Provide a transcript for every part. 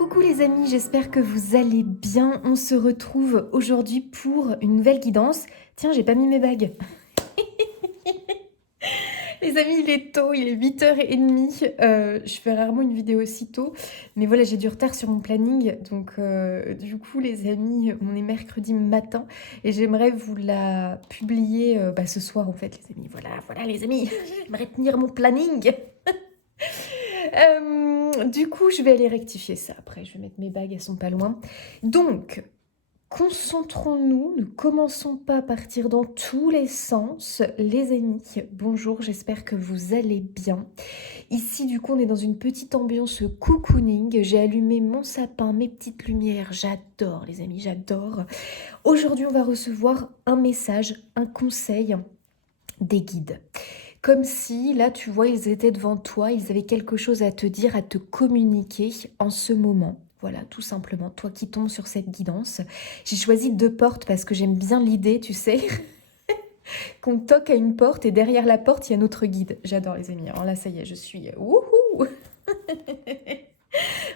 Coucou les amis, j'espère que vous allez bien. On se retrouve aujourd'hui pour une nouvelle guidance. Tiens, j'ai pas mis mes bagues. Les amis, il est tôt, il est 8h30. Je fais rarement une vidéo aussi tôt. Mais voilà, j'ai du retard sur mon planning. Donc du coup, les amis, on est mercredi matin. Et j'aimerais vous la publier ce soir en fait, les amis. Voilà les amis, j'aimerais tenir mon planning. Du coup, je vais aller rectifier ça après. Je vais mettre mes bagues, elles sont pas loin. Donc, concentrons-nous, ne commençons pas à partir dans tous les sens. Les amis, bonjour, j'espère que vous allez bien. Ici, du coup, on est dans une petite ambiance cocooning. J'ai allumé mon sapin, mes petites lumières. J'adore, les amis, j'adore. Aujourd'hui, on va recevoir un message, un conseil des guides. Comme si, là, tu vois, ils étaient devant toi, ils avaient quelque chose à te dire, à te communiquer en ce moment. Voilà, tout simplement, toi qui tombes sur cette guidance. J'ai choisi 2 portes parce que j'aime bien l'idée, tu sais, qu'on toque à une porte et derrière la porte, il y a notre guide. J'adore les amis. Alors là, ça y est, je suis... Wouhou.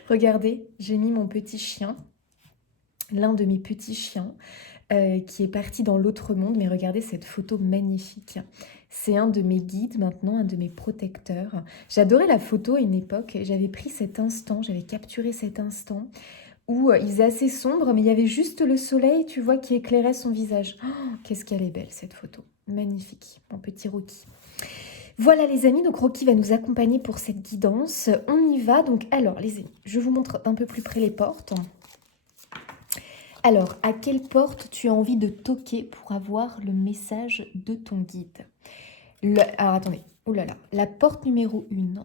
Regardez, j'ai mis mon petit chien, l'un de mes petits chiens, qui est parti dans l'autre monde. Mais regardez cette photo magnifique. C'est un de mes guides maintenant, un de mes protecteurs. J'adorais la photo à une époque. J'avais pris cet instant, j'avais capturé cet instant où il faisait assez sombre, mais il y avait juste le soleil, tu vois, qui éclairait son visage. Oh, qu'est-ce qu'elle est belle cette photo. Magnifique, mon petit Rocky. Voilà les amis, donc Rocky va nous accompagner pour cette guidance. On y va. Donc alors les amis, je vous montre d'un peu plus près les portes. Alors, à quelle porte tu as envie de toquer pour avoir le message de ton guide? Alors, attendez. Oh là là. La porte numéro 1.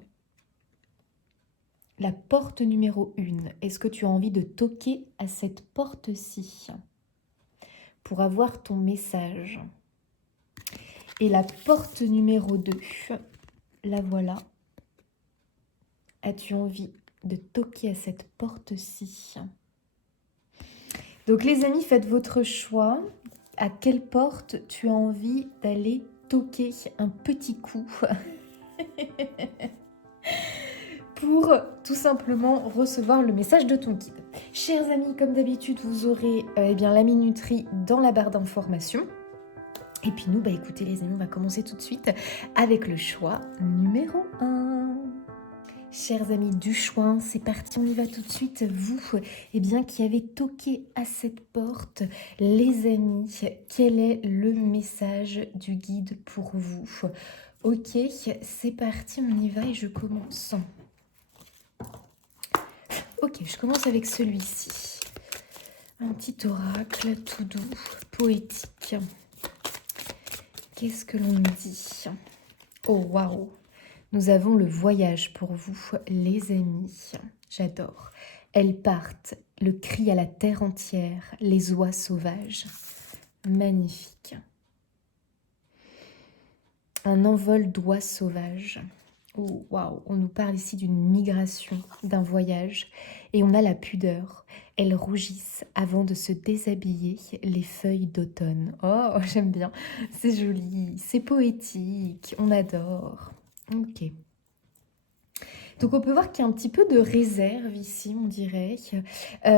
La porte numéro 1. Est-ce que tu as envie de toquer à cette porte-ci pour avoir ton message? Et la porte numéro 2. La voilà. As-tu envie de toquer à cette porte-ci? Donc les amis, faites votre choix. À quelle porte tu as envie d'aller toquer un petit coup pour tout simplement recevoir le message de ton guide. Chers amis, comme d'habitude, vous aurez la minuterie dans la barre d'informations. Et puis nous, écoutez les amis, on va commencer tout de suite avec le choix numéro 1. Chers amis du choix, c'est parti, on y va tout de suite. Vous, qui avez toqué à cette porte, les amis, quel est le message du guide pour vous? Ok, c'est parti, on y va et je commence. Ok, je commence avec celui-ci. Un petit oracle tout doux, poétique. Qu'est-ce que l'on me dit? Oh, waouh! Nous avons le voyage pour vous, les amis. J'adore. Elles partent, le cri à la terre entière, les oies sauvages. Magnifique. Un envol d'oies sauvages. Oh, waouh, on nous parle ici d'une migration, d'un voyage. Et on a la pudeur. Elles rougissent avant de se déshabiller, les feuilles d'automne. Oh, j'aime bien. C'est joli, c'est poétique, on adore. Ok. Donc on peut voir qu'il y a un petit peu de réserve ici, on dirait.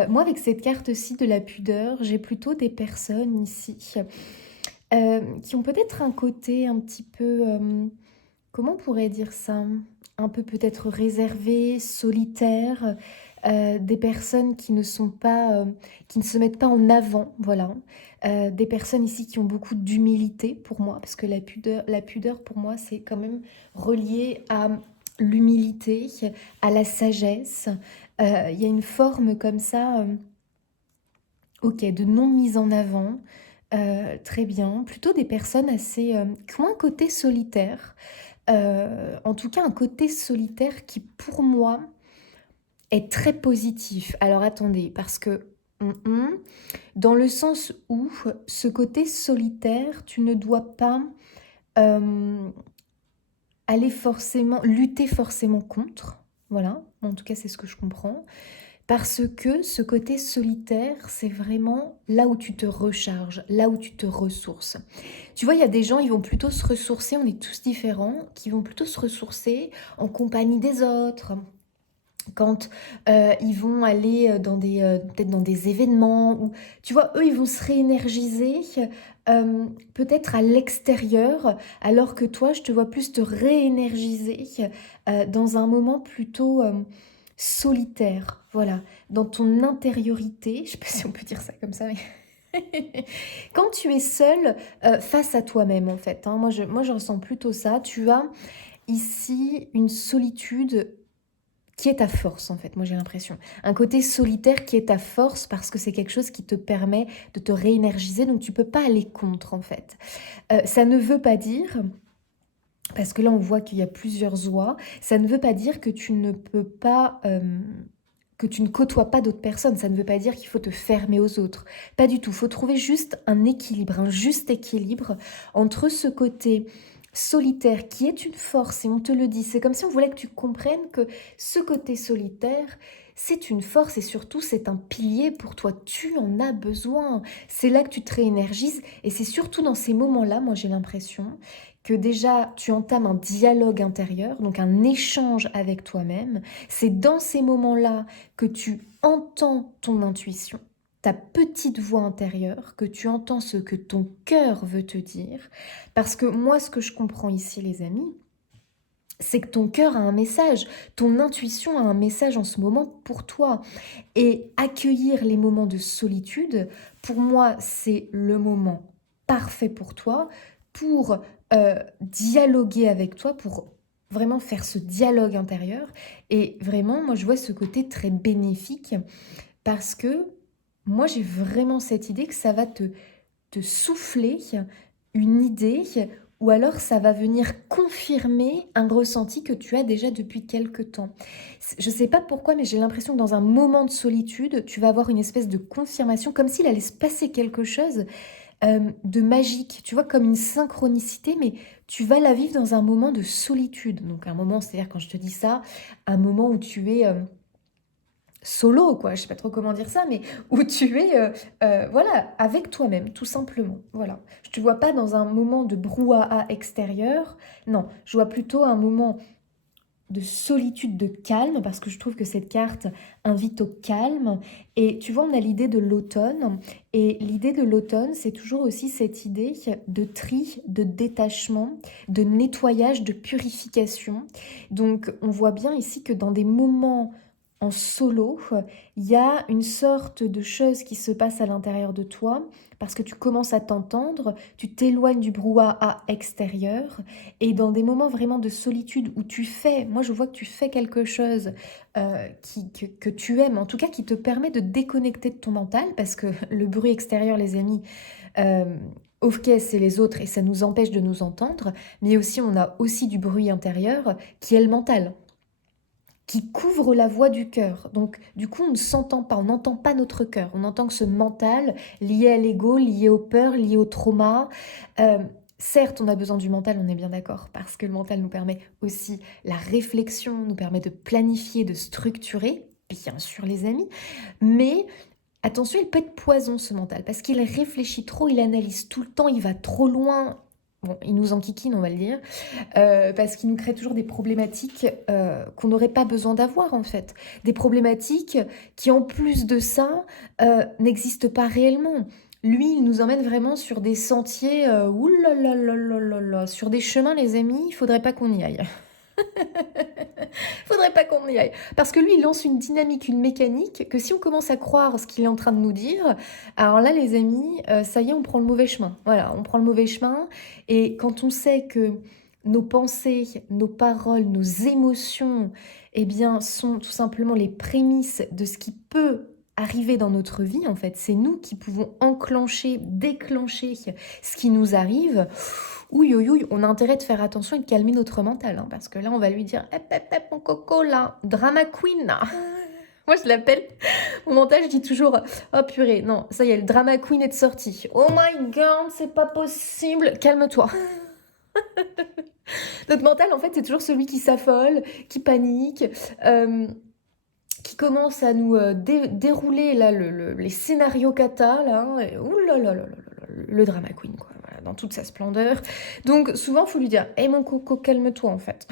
Moi, avec cette carte-ci de la pudeur, j'ai plutôt des personnes ici qui ont peut-être un côté un petit peu... comment on pourrait dire ça? Un peu peut-être réservé, solitaire. Des personnes qui ne sont pas... qui ne se mettent pas en avant, voilà. Des personnes ici qui ont beaucoup d'humilité pour moi, parce que la pudeur pour moi, c'est quand même relié à l'humilité, à la sagesse. Il y a une forme comme ça, ok, de non mise en avant. Très bien. Plutôt des personnes assez... qui ont un côté solitaire. En tout cas, un côté solitaire qui, pour moi, est très positif. Alors attendez, parce que... dans le sens où ce côté solitaire, tu ne dois pas aller forcément, lutter forcément contre. Voilà, en tout cas, c'est ce que je comprends. Parce que ce côté solitaire, c'est vraiment là où tu te recharges, là où tu te ressources. Tu vois, il y a des gens, ils vont plutôt se ressourcer, on est tous différents, qui vont plutôt se ressourcer en compagnie des autres, quand ils vont aller dans des, peut-être dans des événements ou tu vois, eux, ils vont se réénergiser, peut-être à l'extérieur, alors que toi, je te vois plus te réénergiser, dans un moment plutôt, solitaire, voilà, dans ton intériorité. Je sais pas si on peut dire ça comme ça, mais quand tu es seule, face à toi-même, en fait, hein. Moi je ressens plutôt ça. Tu as ici une solitude qui est ta force en fait, moi j'ai l'impression. Un côté solitaire qui est ta force parce que c'est quelque chose qui te permet de te réénergiser, donc tu peux pas aller contre en fait. Ça ne veut pas dire, parce que là on voit qu'il y a plusieurs oies, ça ne veut pas dire que tu ne peux pas... que tu ne côtoies pas d'autres personnes, ça ne veut pas dire qu'il faut te fermer aux autres. Pas du tout, il faut trouver juste un équilibre, un juste équilibre entre ce côté solitaire qui est une force, et on te le dit, c'est comme si on voulait que tu comprennes que ce côté solitaire, c'est une force et surtout c'est un pilier pour toi, tu en as besoin. C'est là que tu te réénergises et c'est surtout dans ces moments-là, moi j'ai l'impression, que déjà tu entames un dialogue intérieur, donc un échange avec toi-même. C'est dans ces moments-là que tu entends ton intuition, ta petite voix intérieure, que tu entends ce que ton cœur veut te dire. Parce que moi, ce que je comprends ici, les amis, c'est que ton cœur a un message, ton intuition a un message en ce moment pour toi. Et accueillir les moments de solitude, pour moi, c'est le moment parfait pour toi, pour dialoguer avec toi, pour vraiment faire ce dialogue intérieur. Et vraiment, moi, je vois ce côté très bénéfique parce que moi, j'ai vraiment cette idée que ça va te souffler une idée ou alors ça va venir confirmer un ressenti que tu as déjà depuis quelque temps. Je ne sais pas pourquoi, mais j'ai l'impression que dans un moment de solitude, tu vas avoir une espèce de confirmation, comme s'il allait se passer quelque chose de magique, tu vois, comme une synchronicité, mais tu vas la vivre dans un moment de solitude. Donc un moment, c'est-à-dire quand je te dis ça, un moment où tu es solo, quoi, je sais pas trop comment dire ça, mais où tu es, voilà, avec toi-même, tout simplement, voilà. Je te vois pas dans un moment de brouhaha extérieur, non, je vois plutôt un moment de solitude, de calme, parce que je trouve que cette carte invite au calme. Et tu vois, on a l'idée de l'automne, et l'idée de l'automne, c'est toujours aussi cette idée de tri, de détachement, de nettoyage, de purification. Donc, on voit bien ici que dans des moments en solo, il y a une sorte de chose qui se passe à l'intérieur de toi, parce que tu commences à t'entendre, tu t'éloignes du brouhaha extérieur, et dans des moments vraiment de solitude où tu fais, moi je vois que tu fais quelque chose que tu aimes, en tout cas qui te permet de déconnecter de ton mental, parce que le bruit extérieur, les amis, euh, ok, c'est les autres et ça nous empêche de nous entendre, mais aussi on a aussi du bruit intérieur qui est le mental, qui couvre la voix du cœur. Donc, du coup, on ne s'entend pas, on n'entend pas notre cœur. On entend que ce mental lié à l'ego, lié aux peurs, lié au trauma. Euh, certes, on a besoin du mental, on est bien d'accord, parce que le mental nous permet aussi la réflexion, nous permet de planifier, de structurer, bien sûr, les amis. Mais attention, il peut être poison ce mental, parce qu'il réfléchit trop, il analyse tout le temps, il va trop loin. Bon, il nous enquiquine, on va le dire, parce qu'il nous crée toujours des problématiques qu'on n'aurait pas besoin d'avoir en fait. Des problématiques qui en plus de ça n'existent pas réellement. Lui, il nous emmène vraiment sur des sentiers, oulalalalala, sur des chemins les amis, il faudrait pas qu'on y aille. Faudrait pas qu'on y aille. Parce que lui, il lance une dynamique, une mécanique, que si on commence à croire ce qu'il est en train de nous dire, alors là, les amis, ça y est, on prend le mauvais chemin. Voilà, on prend le mauvais chemin. Et quand on sait que nos pensées, nos paroles, nos émotions, eh bien, sont tout simplement les prémices de ce qui peut arriver dans notre vie, en fait, c'est nous qui pouvons enclencher, déclencher ce qui nous arrive. Ouille, ouille, ouille, on a intérêt de faire attention et de calmer notre mental, hein, parce que là, on va lui dire, hep, hep, hep, mon coco, là, drama queen, là. Moi, je l'appelle, mon mental, je dis toujours, oh purée, non, ça y est, le drama queen est de sortie. Oh my god, c'est pas possible, calme-toi. Notre mental, en fait, c'est toujours celui qui s'affole, qui panique, euh, qui commence à nous dérouler là, les scénarios cata, là, hein, et, ouh là là là là là, le drama queen, quoi, voilà, dans toute sa splendeur. Donc, souvent, il faut lui dire, hé mon coco, calme-toi, en fait.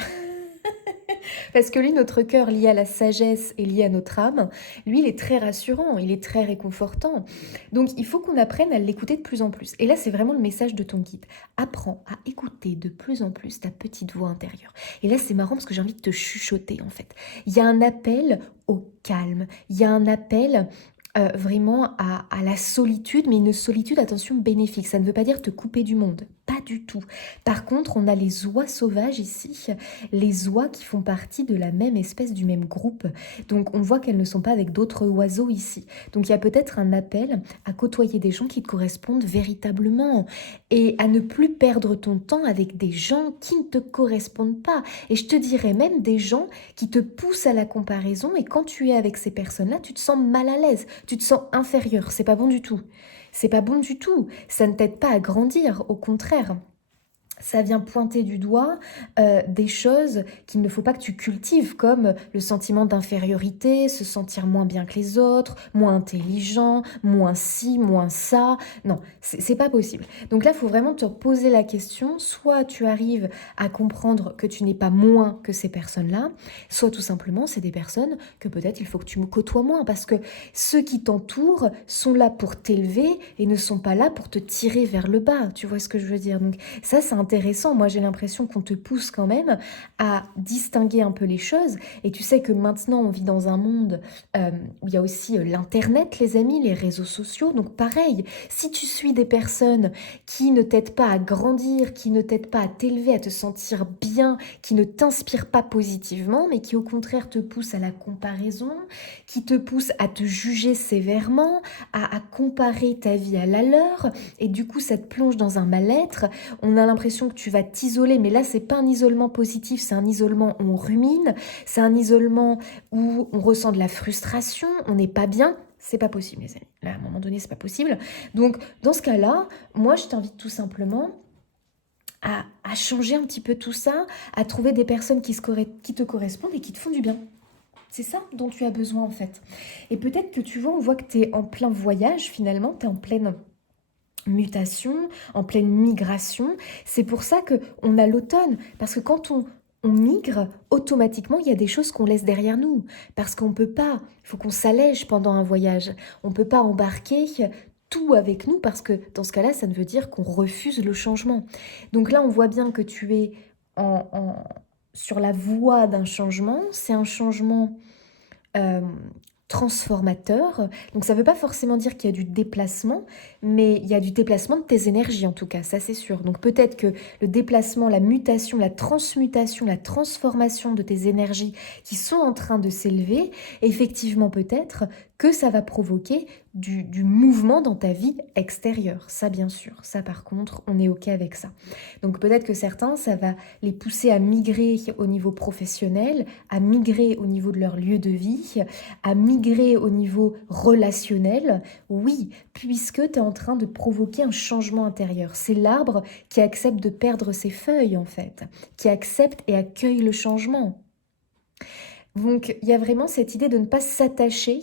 Parce que lui, notre cœur lié à la sagesse et lié à notre âme, lui, il est très rassurant, il est très réconfortant. Donc, il faut qu'on apprenne à l'écouter de plus en plus. Et là, c'est vraiment le message de ton guide. Apprends à écouter de plus en plus ta petite voix intérieure. Et là, c'est marrant parce que j'ai envie de te chuchoter, en fait. Il y a un appel au calme, il y a un appel vraiment à la solitude, mais une solitude, attention, bénéfique. Ça ne veut pas dire te couper du monde, pas du tout. Par contre, on a les oies sauvages ici, les oies qui font partie de la même espèce, du même groupe. Donc on voit qu'elles ne sont pas avec d'autres oiseaux ici. Donc il y a peut-être un appel à côtoyer des gens qui te correspondent véritablement et à ne plus perdre ton temps avec des gens qui ne te correspondent pas. Et je te dirais même des gens qui te poussent à la comparaison et quand tu es avec ces personnes-là, tu te sens mal à l'aise, tu te sens inférieur. C'est pas bon du tout. C'est pas bon du tout. Ça ne t'aide pas à grandir, au contraire. Ça vient pointer du doigt des choses qu'il ne faut pas que tu cultives, comme le sentiment d'infériorité, se sentir moins bien que les autres, moins intelligent, moins ci, moins ça. Non, c'est pas possible. Donc là, il faut vraiment te poser la question, soit tu arrives à comprendre que tu n'es pas moins que ces personnes-là, soit tout simplement, c'est des personnes que peut-être il faut que tu me côtoies moins, parce que ceux qui t'entourent sont là pour t'élever et ne sont pas là pour te tirer vers le bas. Tu vois ce que je veux dire? Donc ça, c'est intéressant. Moi, j'ai l'impression qu'on te pousse quand même à distinguer un peu les choses. Et tu sais que maintenant, on vit dans un monde où il y a aussi l'Internet, les amis, les réseaux sociaux. Donc pareil, si tu suis des personnes qui ne t'aident pas à grandir, qui ne t'aident pas à t'élever, à te sentir bien, qui ne t'inspirent pas positivement, mais qui au contraire te poussent à la comparaison, qui te poussent à te juger sévèrement, à comparer ta vie à la leur, et du coup, ça te plonge dans un mal-être. On a l'impression que tu vas t'isoler, mais là, c'est pas un isolement positif, c'est un isolement où on rumine, c'est un isolement où on ressent de la frustration, on n'est pas bien. C'est pas possible, les amis. Là, à un moment donné, c'est pas possible. Donc, dans ce cas-là, moi, je t'invite tout simplement à changer un petit peu tout ça, à trouver des personnes qui te correspondent et qui te font du bien. C'est ça dont tu as besoin, en fait. Et peut-être que tu vois, on voit que tu es en plein voyage, finalement, tu es en pleine mutation, en pleine migration. C'est pour ça qu'on a l'automne, parce que quand on migre, automatiquement, il y a des choses qu'on laisse derrière nous, parce qu'on peut pas, il faut qu'on s'allège pendant un voyage, on peut pas embarquer tout avec nous, parce que dans ce cas-là, ça ne veut dire qu'on refuse le changement. Donc là, on voit bien que tu es sur la voie d'un changement, c'est un changement euh, transformateur. Donc ça ne veut pas forcément dire qu'il y a du déplacement, mais il y a du déplacement de tes énergies en tout cas, ça c'est sûr. Donc peut-être que le déplacement, la mutation, la transmutation, la transformation de tes énergies qui sont en train de s'élever, effectivement peut-être que ça va provoquer du mouvement dans ta vie extérieure. Ça bien sûr, ça par contre, on est OK avec ça. Donc peut-être que certains, ça va les pousser à migrer au niveau professionnel, à migrer au niveau de leur lieu de vie, à migrer au niveau relationnel. Oui, puisque tu es en train de provoquer un changement intérieur. C'est l'arbre qui accepte de perdre ses feuilles en fait, qui accepte et accueille le changement. Donc il y a vraiment cette idée de ne pas s'attacher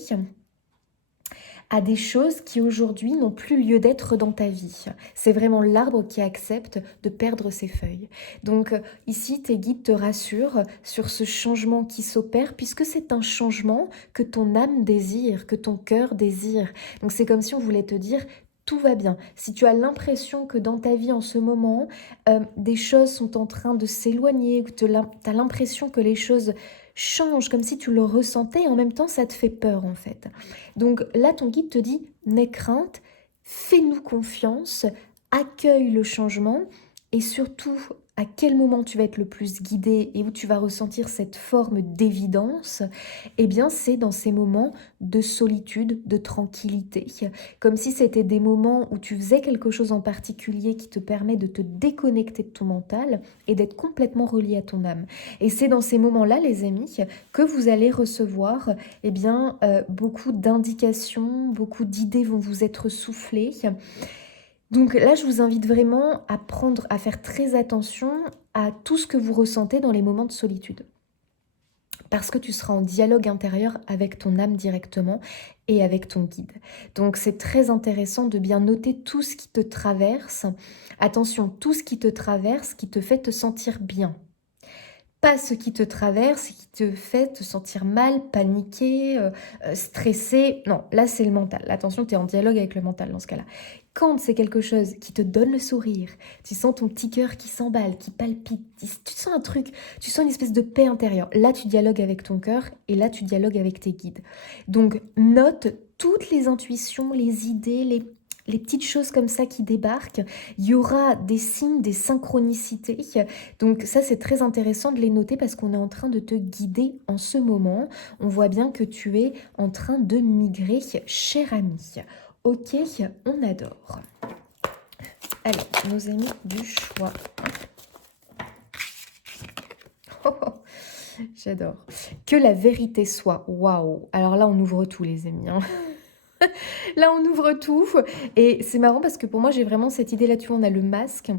à des choses qui aujourd'hui n'ont plus lieu d'être dans ta vie. C'est vraiment l'arbre qui accepte de perdre ses feuilles. Donc ici, tes guides te rassurent sur ce changement qui s'opère puisque c'est un changement que ton âme désire, que ton cœur désire. Donc c'est comme si on voulait te dire tout va bien. Si tu as l'impression que dans ta vie en ce moment, des choses sont en train de s'éloigner, que tu as l'impression que les choses changent comme si tu le ressentais et en même temps ça te fait peur en fait. Donc là ton guide te dit n'aie crainte, fais-nous confiance, accueille le changement et surtout à quel moment tu vas être le plus guidé et où tu vas ressentir cette forme d'évidence, eh bien c'est dans ces moments de solitude, de tranquillité, comme si c'était des moments où tu faisais quelque chose en particulier qui te permet de te déconnecter de ton mental et d'être complètement relié à ton âme. Et c'est dans ces moments-là, les amis, que vous allez recevoir eh bien, beaucoup d'indications, beaucoup d'idées vont vous être soufflées. Donc là, je vous invite vraiment à faire très attention à tout ce que vous ressentez dans les moments de solitude. Parce que tu seras en dialogue intérieur avec ton âme directement et avec ton guide. Donc c'est très intéressant de bien noter tout ce qui te traverse. Attention, tout ce qui te traverse, qui te fait te sentir bien. pas ce qui te traverse, qui te fait te sentir mal, paniquer, stressé. Non, là, c'est le mental. Attention, tu es en dialogue avec le mental dans ce cas-là. Quand c'est quelque chose qui te donne le sourire, tu sens ton petit cœur qui s'emballe, qui palpite, tu sens un truc, tu sens une espèce de paix intérieure. Là, tu dialogues avec ton cœur et là, tu dialogues avec tes guides. Donc, note toutes les intuitions, les idées, les petites choses comme ça qui débarquent. Il y aura des signes, des synchronicités. Donc ça, c'est très intéressant de les noter parce qu'on est en train de te guider en ce moment. On voit bien que tu es en train de migrer, cher ami. Ok, on adore. Allez, nos amis du choix. Oh, oh, j'adore. Que la vérité soit. Waouh. Alors là, on ouvre tout, les amis. Hein. Là, on ouvre tout. Et c'est marrant parce que pour moi, j'ai vraiment cette idée-là. Tu vois, on a le masque.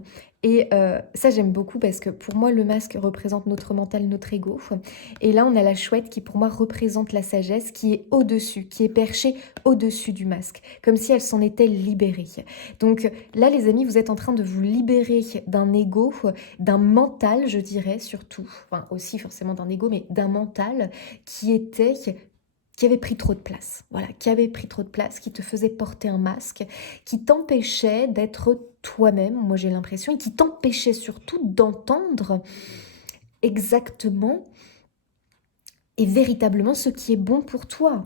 Et ça, j'aime beaucoup parce que pour moi, le masque représente notre mental, notre ego. Et là, on a la chouette qui, pour moi, représente la sagesse qui est au-dessus, qui est perchée au-dessus du masque. Comme si elle s'en était libérée. Donc là, les amis, vous êtes en train de vous libérer d'un ego, d'un mental, je dirais, surtout. Enfin, aussi forcément d'un ego, mais d'un mental qui avait pris trop de place, voilà, qui avait pris trop de place, qui te faisait porter un masque, qui t'empêchait d'être toi-même, moi j'ai l'impression, et qui t'empêchait surtout d'entendre exactement et véritablement ce qui est bon pour toi.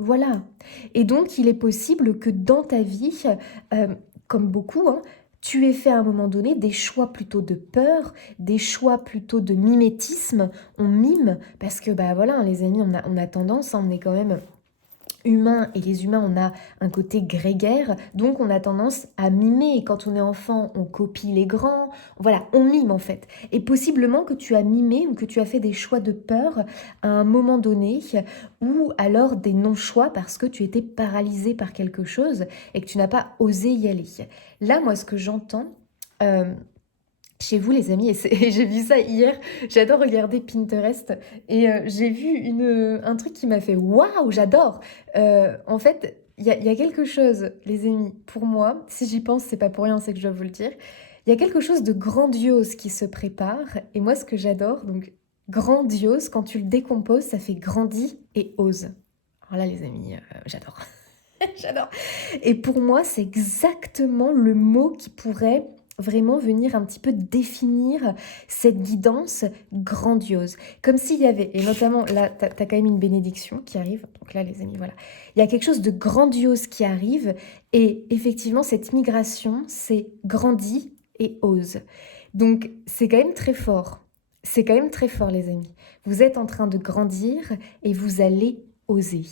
Voilà. Et donc, il est possible que dans ta vie, comme beaucoup, hein, tu aies fait à un moment donné des choix plutôt de peur, des choix plutôt de mimétisme. On mime parce que, bah voilà, les amis, on a tendance, hein, on est quand même humain et les humains, on a un côté grégaire, donc on a tendance à mimer. Et quand on est enfant, on copie les grands, voilà, on mime en fait. Et possiblement que tu as mimé ou que tu as fait des choix de peur à un moment donné, ou alors des non-choix parce que tu étais paralysé par quelque chose et que tu n'as pas osé y aller. Là, moi, ce que j'entends... chez vous les amis, et j'ai vu ça hier, j'adore regarder Pinterest et j'ai vu un truc qui m'a fait waouh, j'adore. En fait, il y a quelque chose, les amis, pour moi, si j'y pense, c'est pas pour rien, c'est que je dois vous le dire. Il y a quelque chose de grandiose qui se prépare et moi ce que j'adore, donc grandiose, quand tu le décomposes, ça fait grandit et ose. Alors là les amis, j'adore. J'adore. Et pour moi, c'est exactement le mot qui pourrait vraiment venir un petit peu définir cette guidance grandiose. Comme s'il y avait, et notamment là, tu as quand même une bénédiction qui arrive. Donc là, les amis, voilà. Il y a quelque chose de grandiose qui arrive. Et effectivement, cette migration, c'est grandit et ose. Donc, c'est quand même très fort. C'est quand même très fort, les amis. Vous êtes en train de grandir et vous allez oser.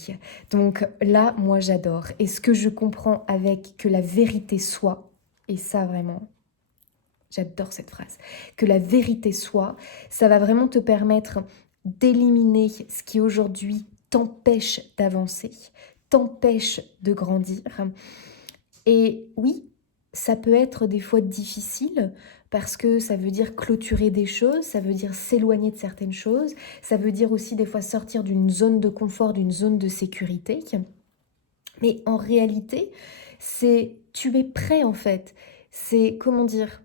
Donc là, moi j'adore. Et ce que je comprends avec que la vérité soit, et ça vraiment, j'adore cette phrase, que la vérité soit, ça va vraiment te permettre d'éliminer ce qui aujourd'hui t'empêche d'avancer, t'empêche de grandir. Et oui, ça peut être des fois difficile parce que ça veut dire clôturer des choses, ça veut dire s'éloigner de certaines choses, ça veut dire aussi des fois sortir d'une zone de confort, d'une zone de sécurité. Mais en réalité, tu es prêt en fait. C'est, comment dire,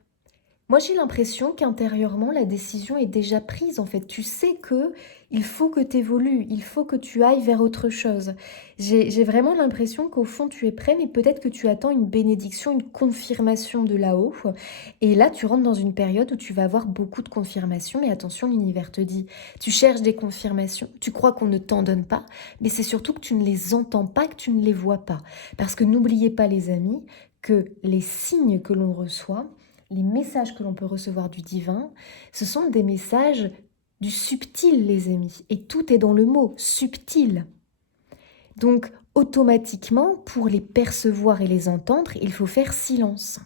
moi, j'ai l'impression qu'intérieurement, la décision est déjà prise. En fait, tu sais que il faut que tu évolues, il faut que tu ailles vers autre chose. J'ai vraiment l'impression qu'au fond, tu es prêt, mais peut-être que tu attends une bénédiction, une confirmation de là-haut. Et là, tu rentres dans une période où tu vas avoir beaucoup de confirmations. Mais attention, l'univers te dit, tu cherches des confirmations, tu crois qu'on ne t'en donne pas, mais c'est surtout que tu ne les entends pas, que tu ne les vois pas. Parce que n'oubliez pas, les amis, que les signes que l'on reçoit, les messages que l'on peut recevoir du divin, ce sont des messages du subtil, les amis. Et tout est dans le mot subtil. Donc, automatiquement, pour les percevoir et les entendre, il faut faire silence.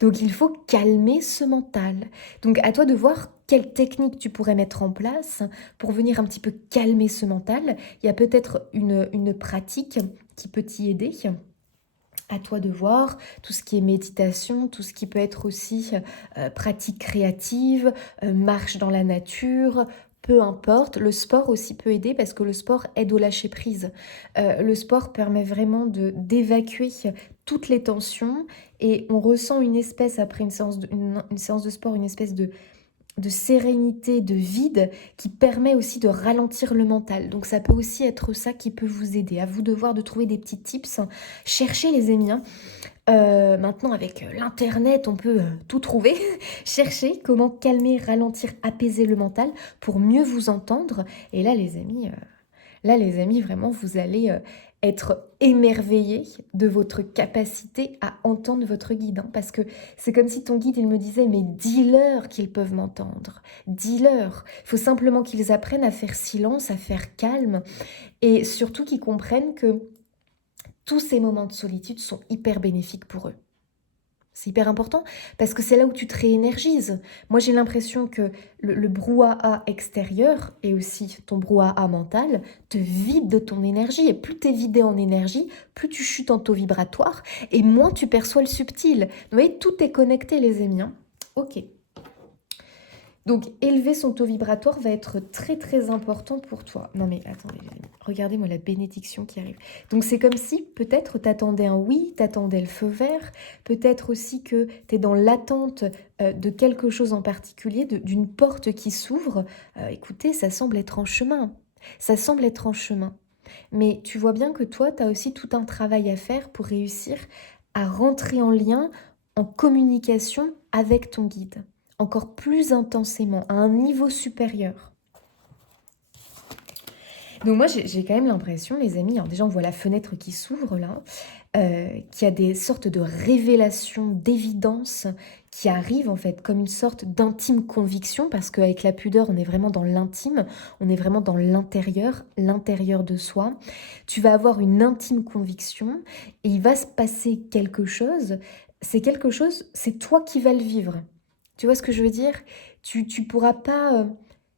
Donc, il faut calmer ce mental. Donc, à toi de voir quelle technique tu pourrais mettre en place pour venir un petit peu calmer ce mental. Il y a peut-être une pratique qui peut t'y aider. À toi de voir tout ce qui est méditation, tout ce qui peut être aussi pratique créative, marche dans la nature, peu importe. Le sport aussi peut aider parce que le sport aide au lâcher prise. Le sport permet vraiment d'évacuer toutes les tensions et on ressent une espèce, après une séance de sport, une espèce de sérénité, de vide, qui permet aussi de ralentir le mental. Donc ça peut aussi être ça qui peut vous aider. À vous de voir, de trouver des petits tips. Cherchez les amis, hein. Maintenant avec l'internet, on peut tout trouver. Cherchez comment calmer, ralentir, apaiser le mental pour mieux vous entendre. Et là les amis, vraiment, vous allez être émerveillés de votre capacité à entendre votre guide, hein, parce que c'est comme si ton guide, il me disait, mais dis-leur qu'ils peuvent m'entendre, dis-leur. Il faut simplement qu'ils apprennent à faire silence, à faire calme, et surtout qu'ils comprennent que tous ces moments de solitude sont hyper bénéfiques pour eux. C'est hyper important parce que c'est là où tu te réénergises. Moi, j'ai l'impression que le brouhaha extérieur et aussi ton brouhaha mental te vide de ton énergie. Et plus tu es vidé en énergie, plus tu chutes en taux vibratoire et moins tu perçois le subtil. Vous voyez, tout est connecté, les amis, hein. Ok. Donc, élever son taux vibratoire va être très très important pour toi. Non mais attendez, regardez-moi la bénédiction qui arrive. Donc c'est comme si peut-être t'attendais un oui, t'attendais le feu vert, peut-être aussi que t'es dans l'attente de quelque chose en particulier, d'une porte qui s'ouvre. Écoutez, ça semble être en chemin. Ça semble être en chemin. Mais tu vois bien que toi, tu as aussi tout un travail à faire pour réussir à rentrer en lien, en communication avec ton guide encore plus intensément, à un niveau supérieur. Donc moi, j'ai quand même l'impression, les amis, alors déjà on voit la fenêtre qui s'ouvre là, qu'il y a des sortes de révélations, d'évidence qui arrivent en fait comme une sorte d'intime conviction, parce qu'avec la pudeur, on est vraiment dans l'intime, on est vraiment dans l'intérieur de soi. Tu vas avoir une intime conviction et il va se passer quelque chose. C'est toi qui vas le vivre. Tu vois ce que je veux dire? Tu pourras pas...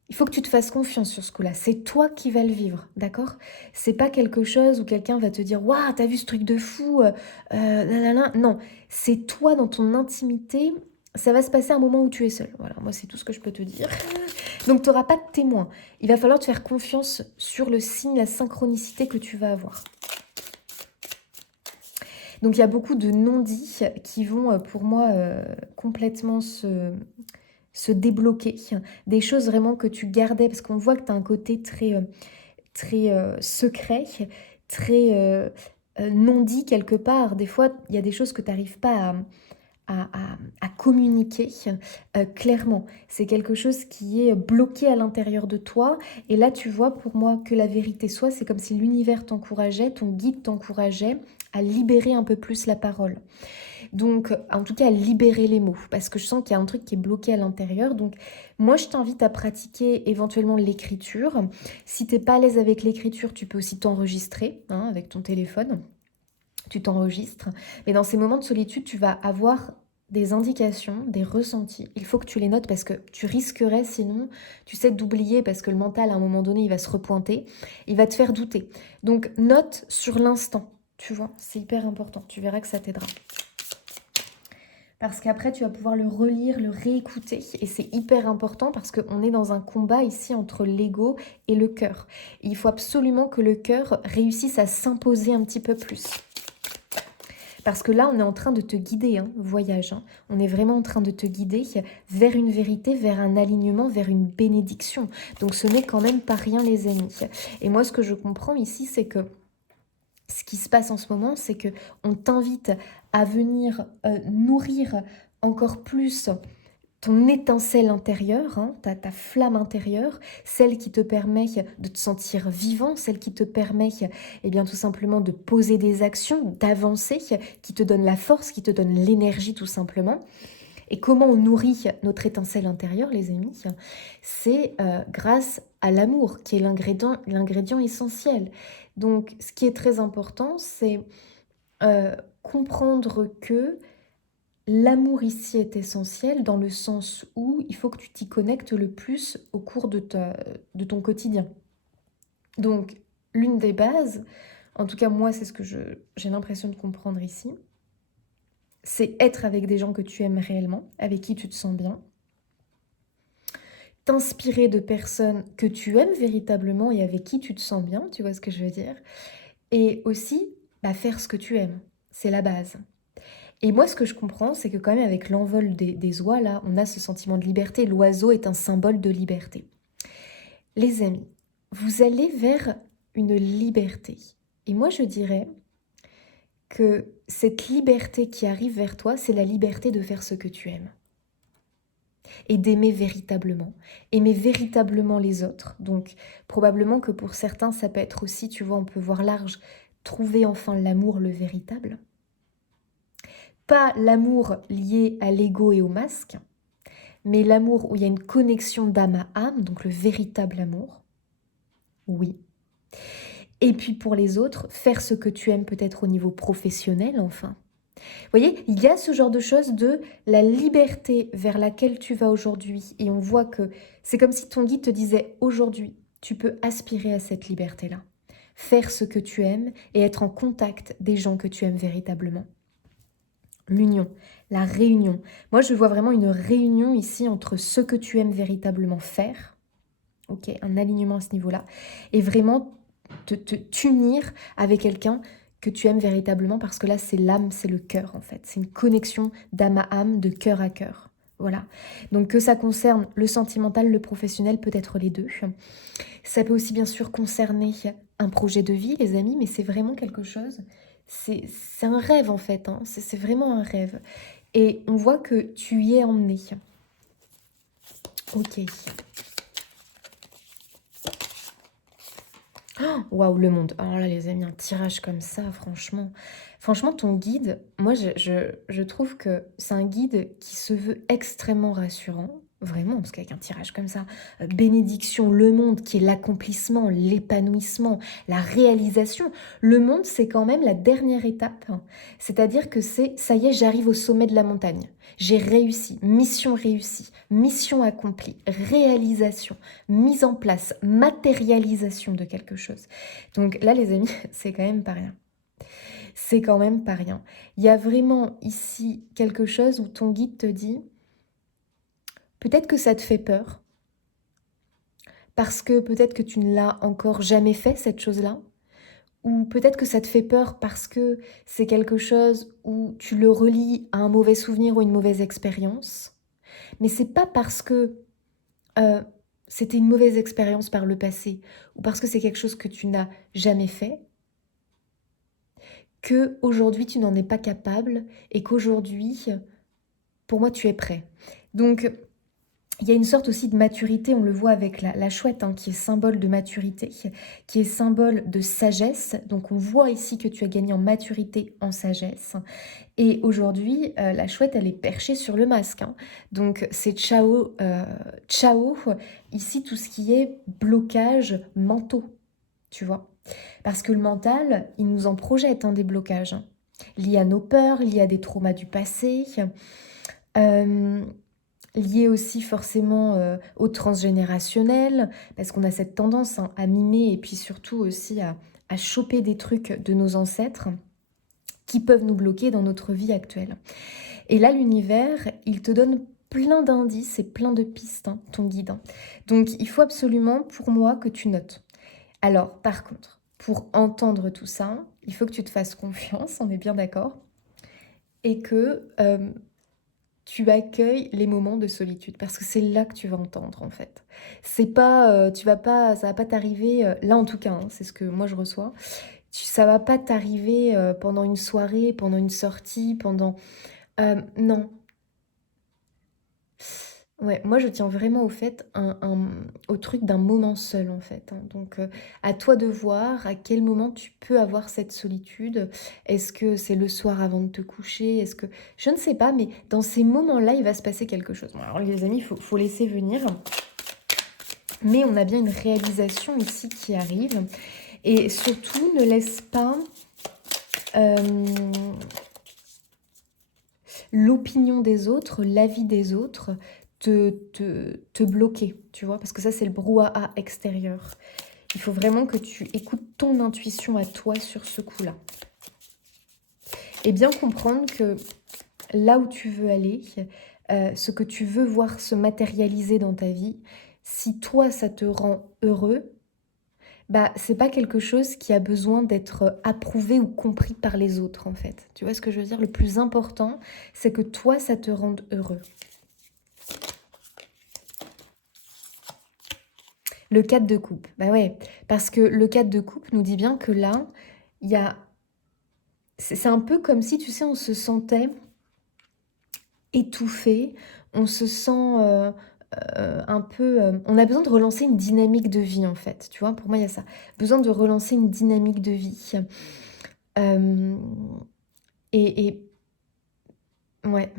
il faut que tu te fasses confiance sur ce coup-là. C'est toi qui vas le vivre, d'accord? C'est pas quelque chose où quelqu'un va te dire waouh, t'as vu ce truc de fou nanana. Non, c'est toi dans ton intimité. Ça va se passer à un moment où tu es seul. Voilà, moi c'est tout ce que je peux te dire. Donc tu n'auras pas de témoin. Il va falloir te faire confiance sur le signe, la synchronicité que tu vas avoir. Donc il y a beaucoup de non-dits qui vont pour moi complètement se débloquer. Des choses vraiment que tu gardais, parce qu'on voit que tu as un côté très secret, très non dit quelque part. Des fois, il y a des choses que tu n'arrives pas à communiquer clairement. C'est quelque chose qui est bloqué à l'intérieur de toi. Et là, tu vois, pour moi, que la vérité soit, c'est comme si l'univers t'encourageait, ton guide t'encourageait à libérer un peu plus la parole. Donc, en tout cas, à libérer les mots, parce que je sens qu'il y a un truc qui est bloqué à l'intérieur. Donc, moi, je t'invite à pratiquer éventuellement l'écriture. Si tu n'es pas à l'aise avec l'écriture, tu peux aussi t'enregistrer avec ton téléphone. Tu t'enregistres. Mais dans ces moments de solitude, tu vas avoir des indications, des ressentis. Il faut que tu les notes parce que tu risquerais sinon, tu sais, d'oublier parce que le mental, à un moment donné, il va se repointer. Il va te faire douter. Donc, note sur l'instant. Tu vois, c'est hyper important. Tu verras que ça t'aidera. Parce qu'après, tu vas pouvoir le relire, le réécouter. Et c'est hyper important parce qu'on est dans un combat ici entre l'ego et le cœur. Il faut absolument que le cœur réussisse à s'imposer un petit peu plus. Parce que là, on est en train de te guider, voyage. On est vraiment en train de te guider vers une vérité, vers un alignement, vers une bénédiction. Donc ce n'est quand même pas rien, les amis. Et moi, ce que je comprends ici, c'est que ce qui se passe en ce moment, c'est que on t'invite à venir nourrir encore plus ton étincelle intérieure, ta flamme intérieure, celle qui te permet de te sentir vivant, celle qui te permet bien, tout simplement de poser des actions, d'avancer, qui te donne la force, qui te donne l'énergie tout simplement. Et comment on nourrit notre étincelle intérieure, les amis? C'est grâce à l'amour, qui est l'ingrédient essentiel. Donc, ce qui est très important, c'est comprendre que l'amour ici est essentiel dans le sens où il faut que tu t'y connectes le plus au cours de ton quotidien. Donc, l'une des bases, en tout cas moi c'est ce que j'ai l'impression de comprendre ici, c'est être avec des gens que tu aimes réellement, avec qui tu te sens bien, t'inspirer de personnes que tu aimes véritablement et avec qui tu te sens bien, tu vois ce que je veux dire, et aussi faire ce que tu aimes, c'est la base. Et moi, ce que je comprends, c'est que quand même avec l'envol des oies, là, on a ce sentiment de liberté. L'oiseau est un symbole de liberté. Les amis, vous allez vers une liberté. Et moi, je dirais que cette liberté qui arrive vers toi, c'est la liberté de faire ce que tu aimes. Et d'aimer véritablement. Aimer véritablement les autres. Donc, probablement que pour certains, ça peut être aussi, tu vois, on peut voir large, trouver enfin l'amour, le véritable. Pas l'amour lié à l'ego et au masque, mais l'amour où il y a une connexion d'âme à âme, donc le véritable amour. Oui. Et puis pour les autres, faire ce que tu aimes peut-être au niveau professionnel, enfin. Vous voyez, il y a ce genre de choses de la liberté vers laquelle tu vas aujourd'hui. Et on voit que c'est comme si ton guide te disait aujourd'hui, tu peux aspirer à cette liberté-là. Faire ce que tu aimes et être en contact des gens que tu aimes véritablement. L'union, la réunion. Moi, je vois vraiment une réunion ici entre ce que tu aimes véritablement faire, ok, un alignement à ce niveau-là, et vraiment t'unir avec quelqu'un que tu aimes véritablement, parce que là, c'est l'âme, c'est le cœur, en fait. C'est une connexion d'âme à âme, de cœur à cœur. Voilà. Donc, que ça concerne le sentimental, le professionnel, peut-être les deux. Ça peut aussi, bien sûr, concerner un projet de vie, les amis, mais c'est vraiment quelque chose... C'est un rêve, en fait. Hein. C'est vraiment un rêve. Et on voit que tu y es emmené. Ok. Waouh, le monde. Alors là, les amis, un tirage comme ça, franchement. Franchement, ton guide, moi, je trouve que c'est un guide qui se veut extrêmement rassurant. Vraiment, parce qu'avec un tirage comme ça, bénédiction, le monde, qui est l'accomplissement, l'épanouissement, la réalisation. Le monde, c'est quand même la dernière étape. Hein. C'est-à-dire que c'est, ça y est, j'arrive au sommet de la montagne. J'ai réussi, mission réussie, mission accomplie, réalisation, mise en place, matérialisation de quelque chose. Donc là, les amis, c'est quand même pas rien. C'est quand même pas rien. Il y a vraiment ici quelque chose où ton guide te dit, peut-être que ça te fait peur, parce que peut-être que tu ne l'as encore jamais fait, cette chose-là, ou peut-être que ça te fait peur parce que c'est quelque chose où tu le relis à un mauvais souvenir ou une mauvaise expérience. Mais c'est pas parce que euh, c'était une mauvaise expérience par le passé ou parce que c'est quelque chose que tu n'as jamais fait que aujourd'hui tu n'en es pas capable et qu'aujourd'hui, pour moi, tu es prêt. Donc, il y a une sorte aussi de maturité, on le voit avec la chouette, hein, qui est symbole de maturité, qui est symbole de sagesse. Donc on voit ici que tu as gagné en maturité, en sagesse. Et aujourd'hui, la chouette, elle est perchée sur le masque. Hein. Donc c'est ciao, ciao, ici tout ce qui est blocage mentaux, tu vois. Parce que le mental, il nous en projette, hein, des blocages, hein, liés à nos peurs, liés à des traumas du passé. Lié aussi forcément au transgénérationnel, parce qu'on a cette tendance, hein, à mimer et puis surtout aussi à choper des trucs de nos ancêtres qui peuvent nous bloquer dans notre vie actuelle. Et là, l'univers, il te donne plein d'indices et plein de pistes, hein, ton guide. Hein. Donc, il faut absolument, pour moi, que tu notes. Alors, par contre, pour entendre tout ça, il faut que tu te fasses confiance, on est bien d'accord, et que tu accueilles les moments de solitude parce que c'est là que tu vas entendre en fait. C'est pas, tu vas pas, ça va pas t'arriver là en tout cas, hein, c'est ce que moi je reçois. Ça va pas t'arriver pendant une soirée, pendant une sortie, pendant non. Ouais, moi je tiens vraiment au fait au truc d'un moment seul en fait. Hein. Donc à toi de voir à quel moment tu peux avoir cette solitude. Est-ce que c'est le soir avant de te coucher? Est-ce que je ne sais pas, mais dans ces moments-là, il va se passer quelque chose. Bon, alors les amis, faut laisser venir. Mais on a bien une réalisation ici qui arrive. Et surtout, ne laisse pas l'opinion des autres, l'avis des autres te bloquer, tu vois, parce que ça, c'est le brouhaha extérieur. Il faut vraiment que tu écoutes ton intuition à toi sur ce coup-là. Et bien comprendre que là où tu veux aller, ce que tu veux voir se matérialiser dans ta vie, si toi, ça te rend heureux, bah, c'est pas quelque chose qui a besoin d'être approuvé ou compris par les autres, en fait. Tu vois ce que je veux dire? Le plus important, c'est que toi, ça te rende heureux. Le 4 de coupe, bah ouais, parce que le 4 de coupe nous dit bien que là, il y a... C'est un peu comme si, tu sais, on se sentait étouffé, on se sent un peu... on a besoin de relancer une dynamique de vie, en fait, tu vois, pour moi, il y a ça. Besoin de relancer une dynamique de vie. Euh, et ouais.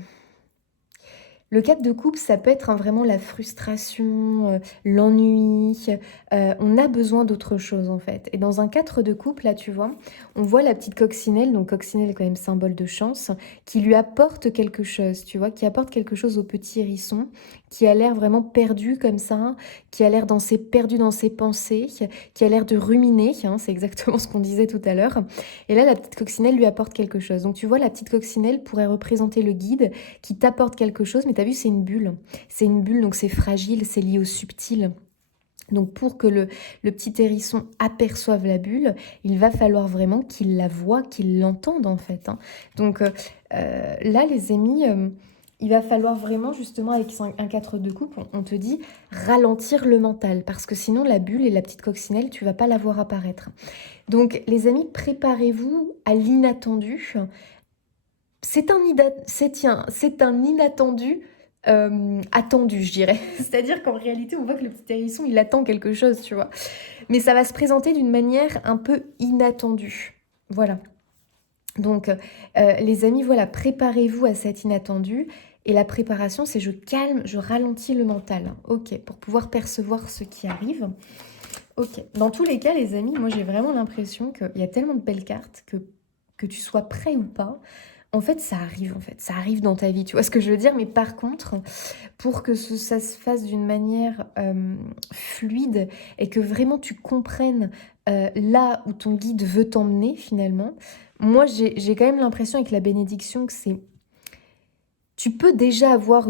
Le 4 de coupe, ça peut être vraiment la frustration, l'ennui. On a besoin d'autre chose en fait. Et dans un 4 de coupe, là tu vois, on voit la petite coccinelle, donc coccinelle est quand même symbole de chance, qui lui apporte quelque chose, tu vois, qui apporte quelque chose au petit hérisson, qui a l'air vraiment perdu comme ça, qui a l'air perdu dans ses pensées, qui a l'air de ruminer, hein, c'est exactement ce qu'on disait tout à l'heure. Et là, la petite coccinelle lui apporte quelque chose. Donc tu vois, la petite coccinelle pourrait représenter le guide qui t'apporte quelque chose, mais tu as vu, c'est une bulle. C'est une bulle, donc c'est fragile, c'est lié au subtil. Donc pour que le petit hérisson aperçoive la bulle, il va falloir vraiment qu'il la voie, qu'il l'entende en fait, hein. Donc là, les amis, il va falloir vraiment, justement, avec un 4 de coupe, on te dit ralentir le mental, parce que sinon la bulle et la petite coccinelle, tu vas pas la voir apparaître. Donc les amis, préparez-vous à l'inattendu. C'est un inattendu attendu, je dirais. C'est-à-dire qu'en réalité, on voit que le petit hérisson, il attend quelque chose, tu vois. Mais ça va se présenter d'une manière un peu inattendue. Voilà. Donc, les amis, voilà, préparez-vous à cet inattendu. Et la préparation, c'est je calme, je ralentis le mental. Ok, pour pouvoir percevoir ce qui arrive. Ok. Dans tous les cas, les amis, moi, j'ai vraiment l'impression qu'il y a tellement de belles cartes que tu sois prêt ou pas, en fait, ça arrive, en fait. Ça arrive dans ta vie, tu vois ce que je veux dire? Mais par contre, pour que ça se fasse d'une manière fluide et que vraiment tu comprennes là où ton guide veut t'emmener, finalement, moi, j'ai quand même l'impression avec la bénédiction que c'est... Tu peux déjà avoir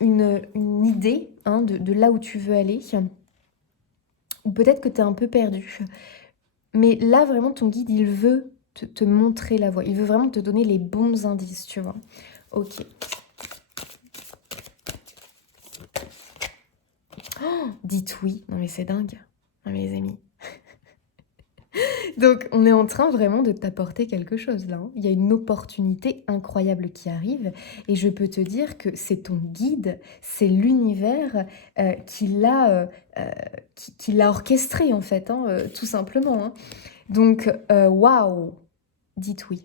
une idée, hein, de là où tu veux aller, ou peut-être que tu es un peu perdu. Mais là, vraiment, ton guide, il veut te montrer la voie. Il veut vraiment te donner les bons indices, tu vois. Ok. Oh, dites oui. Non mais c'est dingue. Non mais les amis. Donc on est en train vraiment de t'apporter quelque chose là, hein. Il y a une opportunité incroyable qui arrive et je peux te dire que c'est ton guide, c'est l'univers euh, qui l'a orchestré en fait, hein, tout simplement, hein. Donc waouh, dites oui.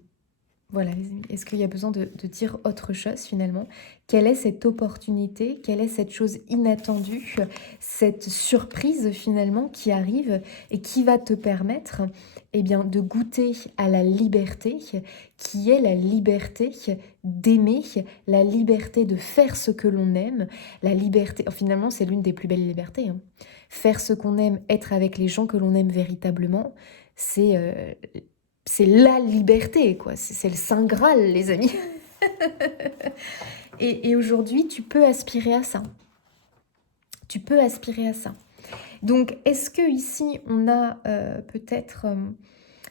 Voilà, les amis. Est-ce qu'il y a besoin de dire autre chose finalement? Quelle est cette opportunité? Quelle est cette chose inattendue? Cette surprise finalement qui arrive et qui va te permettre, eh bien, de goûter à la liberté, qui est la liberté d'aimer, la liberté de faire ce que l'on aime, la liberté... Finalement, c'est l'une des plus belles libertés, hein. Faire ce qu'on aime, être avec les gens que l'on aime véritablement, c'est la liberté, quoi. C'est le Saint Graal, les amis. Et aujourd'hui, tu peux aspirer à ça. Tu peux aspirer à ça. Donc, est-ce que ici, on a peut-être,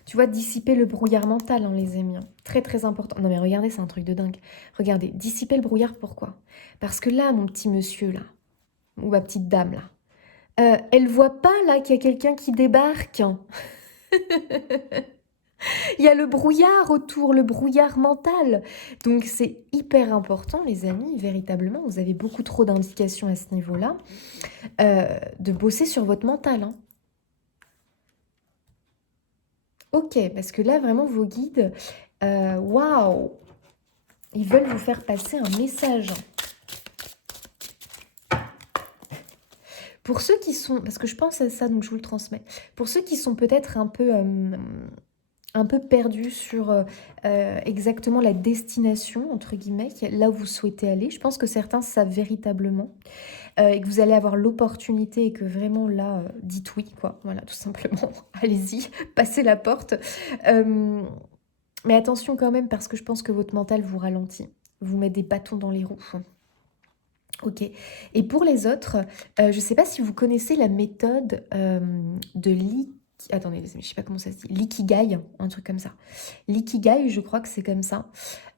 tu vois, dissiper le brouillard mental, hein, les amis, hein. Très, très important. Non, mais regardez, c'est un truc de dingue. Regardez, dissiper le brouillard, pourquoi? Parce que là, mon petit monsieur, là, ou ma petite dame, là, elle voit pas, là, qu'il y a quelqu'un qui débarque, hein. Il y a le brouillard autour, le brouillard mental. Donc c'est hyper important, les amis, véritablement. Vous avez beaucoup trop d'indications à ce niveau-là. De bosser sur votre mental, hein. Ok, parce que là, vraiment, vos guides, waouh, ils veulent vous faire passer un message. Pour ceux qui sont, parce que je pense à ça, donc je vous le transmets. Pour ceux qui sont peut-être un peu perdu sur exactement la destination, entre guillemets, là où vous souhaitez aller. Je pense que certains savent véritablement et que vous allez avoir l'opportunité et que vraiment là, dites oui, quoi. Voilà, tout simplement. Allez-y, passez la porte. Mais attention quand même, parce que je pense que votre mental vous ralentit, vous met des bâtons dans les roues. Ok. Et pour les autres, je ne sais pas si vous connaissez la méthode de Attendez, les amis, je sais pas comment ça se dit. L'ikigai, un truc comme ça. L'ikigai, je crois que c'est comme ça.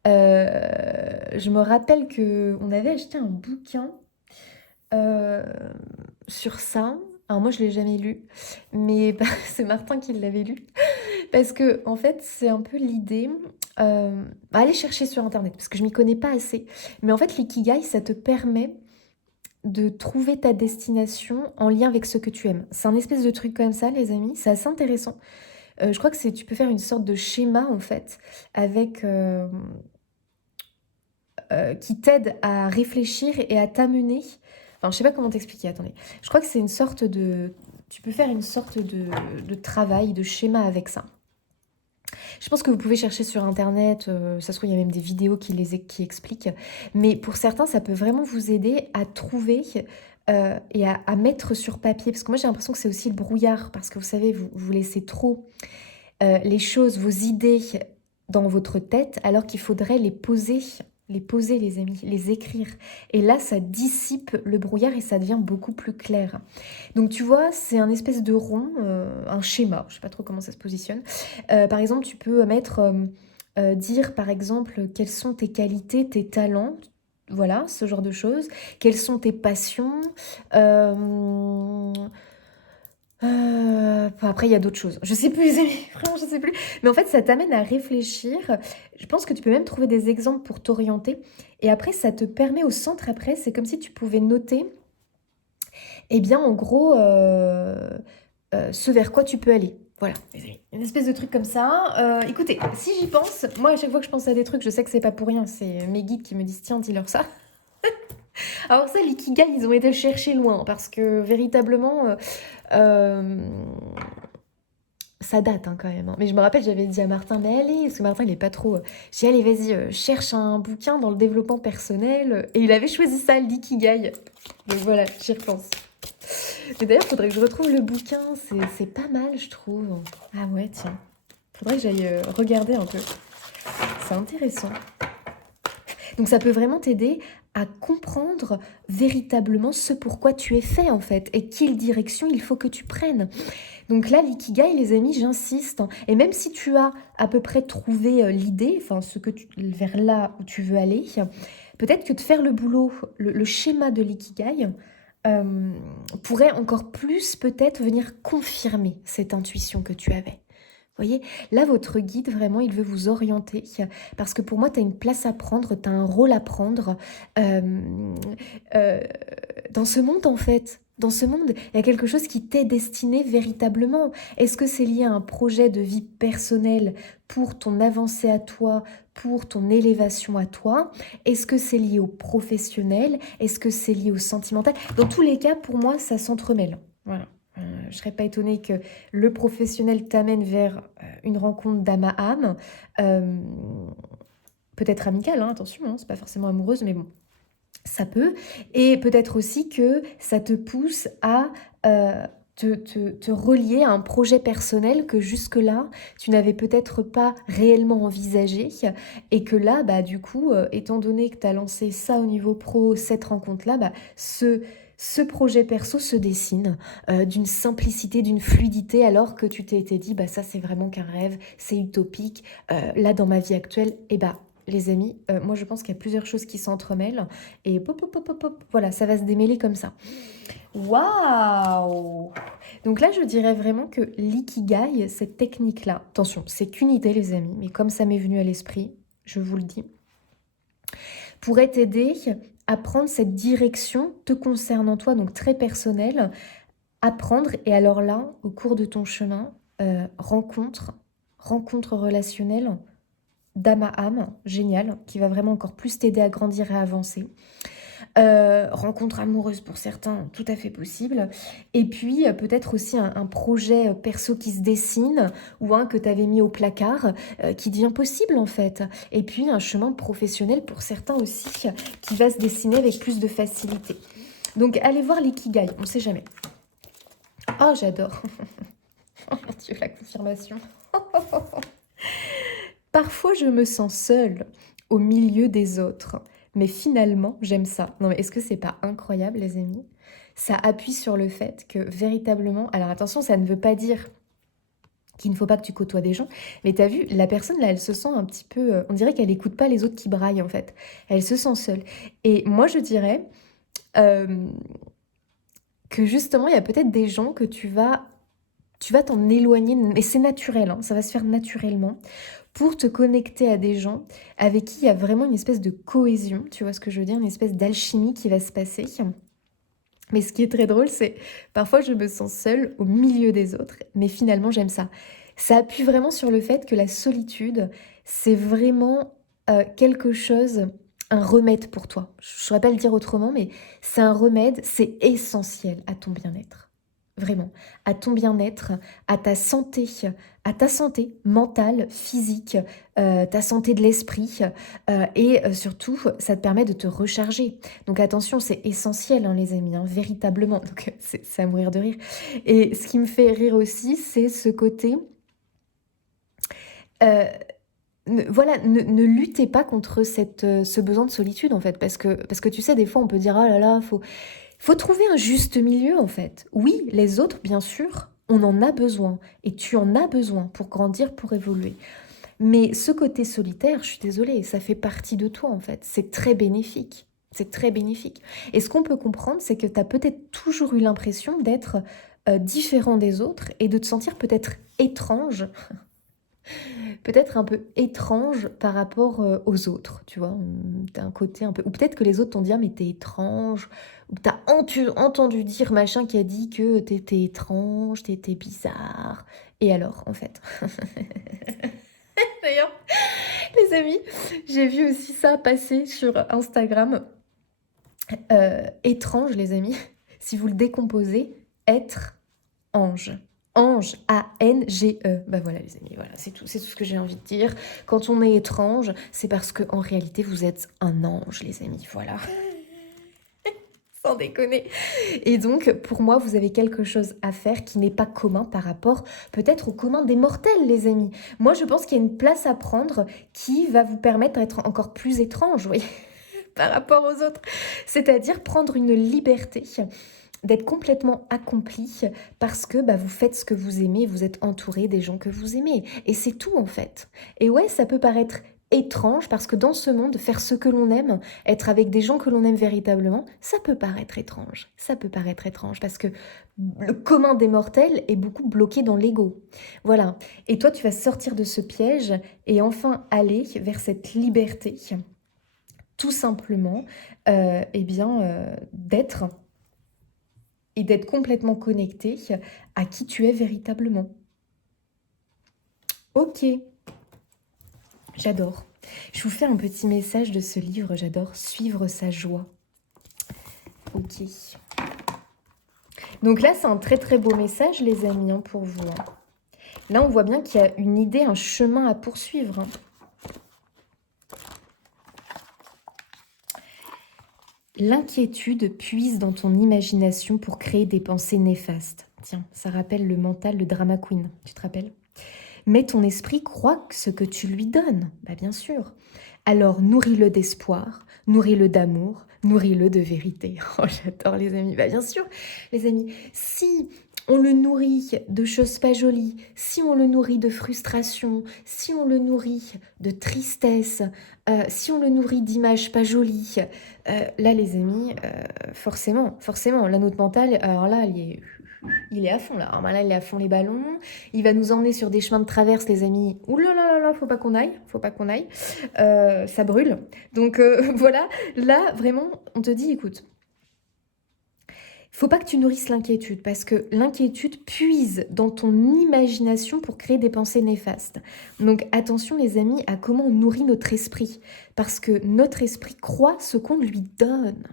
Je me rappelle que on avait acheté un bouquin euh, sur ça. Alors moi, je l'ai jamais lu, mais bah, c'est Martin qui l'avait lu. Parce que, en fait, c'est un peu l'idée. Aller chercher sur Internet, parce que je m'y connais pas assez. Mais en fait, l'ikigai, ça te permet de trouver ta destination en lien avec ce que tu aimes. C'est un espèce de truc comme ça, les amis. C'est assez intéressant. Je crois que tu peux faire une sorte de schéma, en fait, avec qui t'aide à réfléchir et à t'amener. Enfin, je sais pas comment t'expliquer, attendez. Je crois que c'est une sorte de. Tu peux faire une sorte de travail, de schéma avec ça. Je pense que vous pouvez chercher sur Internet, ça se trouve, il y a même des vidéos qui expliquent. Mais pour certains, ça peut vraiment vous aider à trouver et à mettre sur papier. Parce que moi, j'ai l'impression que c'est aussi le brouillard. Parce que vous savez, vous laissez trop les choses, vos idées dans votre tête, alors qu'il faudrait les poser, les amis, les écrire. Et là, ça dissipe le brouillard et ça devient beaucoup plus clair. Donc tu vois, c'est un espèce de rond, un schéma, je sais pas trop comment ça se positionne. Par exemple, tu peux mettre, dire par exemple, quelles sont tes qualités, tes talents, voilà, ce genre de choses. Quelles sont tes passions après, il y a d'autres choses. Je sais plus, les amis, vraiment, je sais plus. Mais en fait, ça t'amène à réfléchir. Je pense que tu peux même trouver des exemples pour t'orienter. Et après, ça te permet au centre, après, c'est comme si tu pouvais noter, eh bien, en gros, ce vers quoi tu peux aller. Voilà, les amis. Une espèce de truc comme ça. Écoutez, si j'y pense, moi, à chaque fois que je pense à des trucs, je sais que c'est pas pour rien. C'est mes guides qui me disent, tiens, dis-leur ça. Alors ça, l'ikigai, ils ont été le chercher loin, parce que véritablement, ça date hein, quand même. Hein. Mais je me rappelle, j'avais dit à Martin, mais allez, parce que Martin, il est pas trop... J'ai dit, allez, vas-y, cherche un bouquin dans le développement personnel. Et il avait choisi ça, l'ikigai. Donc voilà, j'y repense. Mais d'ailleurs, faudrait que je retrouve le bouquin, c'est pas mal, je trouve. Ah ouais, tiens. Faudrait que j'aille regarder un peu. C'est intéressant. Donc ça peut vraiment t'aider à comprendre véritablement ce pourquoi tu es fait en fait et quelle direction il faut que tu prennes. Donc là, l'ikigai, les amis, j'insiste. Hein. Et même si tu as à peu près trouvé l'idée, enfin vers là où tu veux aller, peut-être que de faire le boulot, le schéma de l'ikigai, pourrait encore plus peut-être venir confirmer cette intuition que tu avais. Vous voyez, là, votre guide, vraiment, il veut vous orienter parce que pour moi, tu as une place à prendre, tu as un rôle à prendre euh, dans ce monde, en fait. Dans ce monde, il y a quelque chose qui t'est destiné véritablement. Est-ce que c'est lié à un projet de vie personnelle pour ton avancée à toi, pour ton élévation à toi? Est-ce que c'est lié au professionnel? Est-ce que c'est lié au sentimental? Dans tous les cas, pour moi, ça s'entremêle. Voilà. Je ne serais pas étonnée que le professionnel t'amène vers une rencontre d'âme à âme, euh, peut-être amicale, hein, attention, hein, c'est pas forcément amoureuse, mais bon, ça peut. Et peut-être aussi que ça te pousse à te relier à un projet personnel que jusque-là, tu n'avais peut-être pas réellement envisagé. Et que là, bah, du coup, étant donné que tu as lancé ça au niveau pro, cette rencontre-là, bah, ce projet perso se dessine d'une simplicité, d'une fluidité, alors que tu t'es été dit, bah, ça c'est vraiment qu'un rêve, c'est utopique. Là, dans ma vie actuelle, et bah, les amis, moi je pense qu'il y a plusieurs choses qui s'entremêlent et pop, pop, pop, pop, pop, voilà, ça va se démêler comme ça. Waouh! Donc là, je dirais vraiment que l'ikigai, cette technique-là, attention, c'est qu'une idée, les amis, mais comme ça m'est venu à l'esprit, je vous le dis, pourrait t'aider à prendre cette direction te concernant toi, donc très personnelle, à prendre. Et alors là, au cours de ton chemin, rencontre relationnelle, d'âme à âme, génial, qui va vraiment encore plus t'aider à grandir et à avancer. Rencontre amoureuse pour certains, tout à fait possible. Et puis peut-être aussi un projet perso qui se dessine ou un que tu avais mis au placard qui devient possible en fait. Et puis un chemin professionnel pour certains aussi qui va se dessiner avec plus de facilité. Donc allez voir l'ikigai, on ne sait jamais. Oh j'adore. Oh mon Dieu, la confirmation. Parfois, je me sens seule au milieu des autres. Mais finalement, j'aime ça. Non, mais est-ce que c'est pas incroyable, les amis? Ça appuie sur le fait que véritablement... Alors attention, ça ne veut pas dire qu'il ne faut pas que tu côtoies des gens. Mais t'as vu, la personne là, elle se sent un petit peu... on dirait qu'elle n'écoute pas les autres qui braillent en fait. Elle se sent seule. Et moi je dirais euh, que justement, il y a peut-être des gens que tu vas t'en éloigner, mais c'est naturel, hein, ça va se faire naturellement, pour te connecter à des gens avec qui il y a vraiment une espèce de cohésion, tu vois ce que je veux dire, une espèce d'alchimie qui va se passer. Mais ce qui est très drôle, c'est parfois je me sens seule au milieu des autres, mais finalement j'aime ça. Ça appuie vraiment sur le fait que la solitude, c'est vraiment quelque chose, un remède pour toi. Je ne saurais pas le dire autrement, mais c'est un remède, c'est essentiel à ton bien-être. Vraiment, à ton bien-être, à ta santé mentale, physique, ta santé de l'esprit, et surtout, ça te permet de te recharger. Donc attention, c'est essentiel, hein, les amis, hein, véritablement. Donc c'est à mourir de rire. Et ce qui me fait rire aussi, c'est ce côté... euh, voilà, ne luttez pas contre ce besoin de solitude, en fait. Parce que tu sais, des fois, on peut dire, ah là là, faut trouver un juste milieu, en fait. Oui, les autres, bien sûr, on en a besoin. Et tu en as besoin pour grandir, pour évoluer. Mais ce côté solitaire, je suis désolée, ça fait partie de toi en fait. C'est très bénéfique. C'est très bénéfique. Et ce qu'on peut comprendre, c'est que tu as peut-être toujours eu l'impression d'être différent des autres et de te sentir peut-être étrange, peut-être un peu étrange par rapport aux autres, tu vois. T'as un côté un peu... Ou peut-être que les autres t'ont dit, ah, mais t'es étrange, ou que t'as entendu dire machin qui a dit que t'étais étrange, t'étais bizarre. Et alors, en fait D'ailleurs, les amis, j'ai vu aussi ça passer sur Instagram. Étrange, les amis, si vous le décomposez, être ange. Ange, A-N-G-E. Bah voilà, les amis, voilà, c'est tout ce que j'ai envie de dire. Quand on est étrange, c'est parce que en réalité, vous êtes un ange, les amis, voilà. Sans déconner. Et donc, pour moi, vous avez quelque chose à faire qui n'est pas commun par rapport peut-être au commun des mortels, les amis. Moi, je pense qu'il y a une place à prendre qui va vous permettre d'être encore plus étrange, oui, par rapport aux autres. C'est-à-dire prendre une liberté, d'être complètement accompli parce que bah, vous faites ce que vous aimez, vous êtes entouré des gens que vous aimez. Et c'est tout, en fait. Et ouais, ça peut paraître étrange parce que dans ce monde, faire ce que l'on aime, être avec des gens que l'on aime véritablement, ça peut paraître étrange. Ça peut paraître étrange parce que le commun des mortels est beaucoup bloqué dans l'ego. Voilà. Et toi, tu vas sortir de ce piège et enfin aller vers cette liberté, tout simplement, d'être et d'être complètement connecté à qui tu es véritablement. Ok, j'adore. Je vous fais un petit message de ce livre, j'adore, Suivre sa joie. Ok. Donc là, c'est un très très beau message, les amis, hein, pour vous. Hein. Là, on voit bien qu'il y a une idée, un chemin à poursuivre. Hein. L'inquiétude puise dans ton imagination pour créer des pensées néfastes. Tiens, ça rappelle le mental, le drama queen, tu te rappelles? Mais ton esprit croit ce que tu lui donnes, bah bien sûr. Alors nourris-le d'espoir, nourris-le d'amour, nourris-le de vérité. Oh, j'adore les amis. Bah bien sûr, les amis, si on le nourrit de choses pas jolies, si on le nourrit de frustration, si on le nourrit de tristesse, si on le nourrit d'images pas jolies, là les amis, forcément, là notre mental, alors là, il est à fond là. Alors là, il est à fond les ballons. Il va nous emmener sur des chemins de traverse, les amis. Ouh là là là là, faut pas qu'on aille. Ça brûle. Donc voilà, là, vraiment, on te dit, écoute, faut pas que tu nourrisses l'inquiétude parce que l'inquiétude puise dans ton imagination pour créer des pensées néfastes. Donc attention les amis à comment on nourrit notre esprit parce que notre esprit croit ce qu'on lui donne.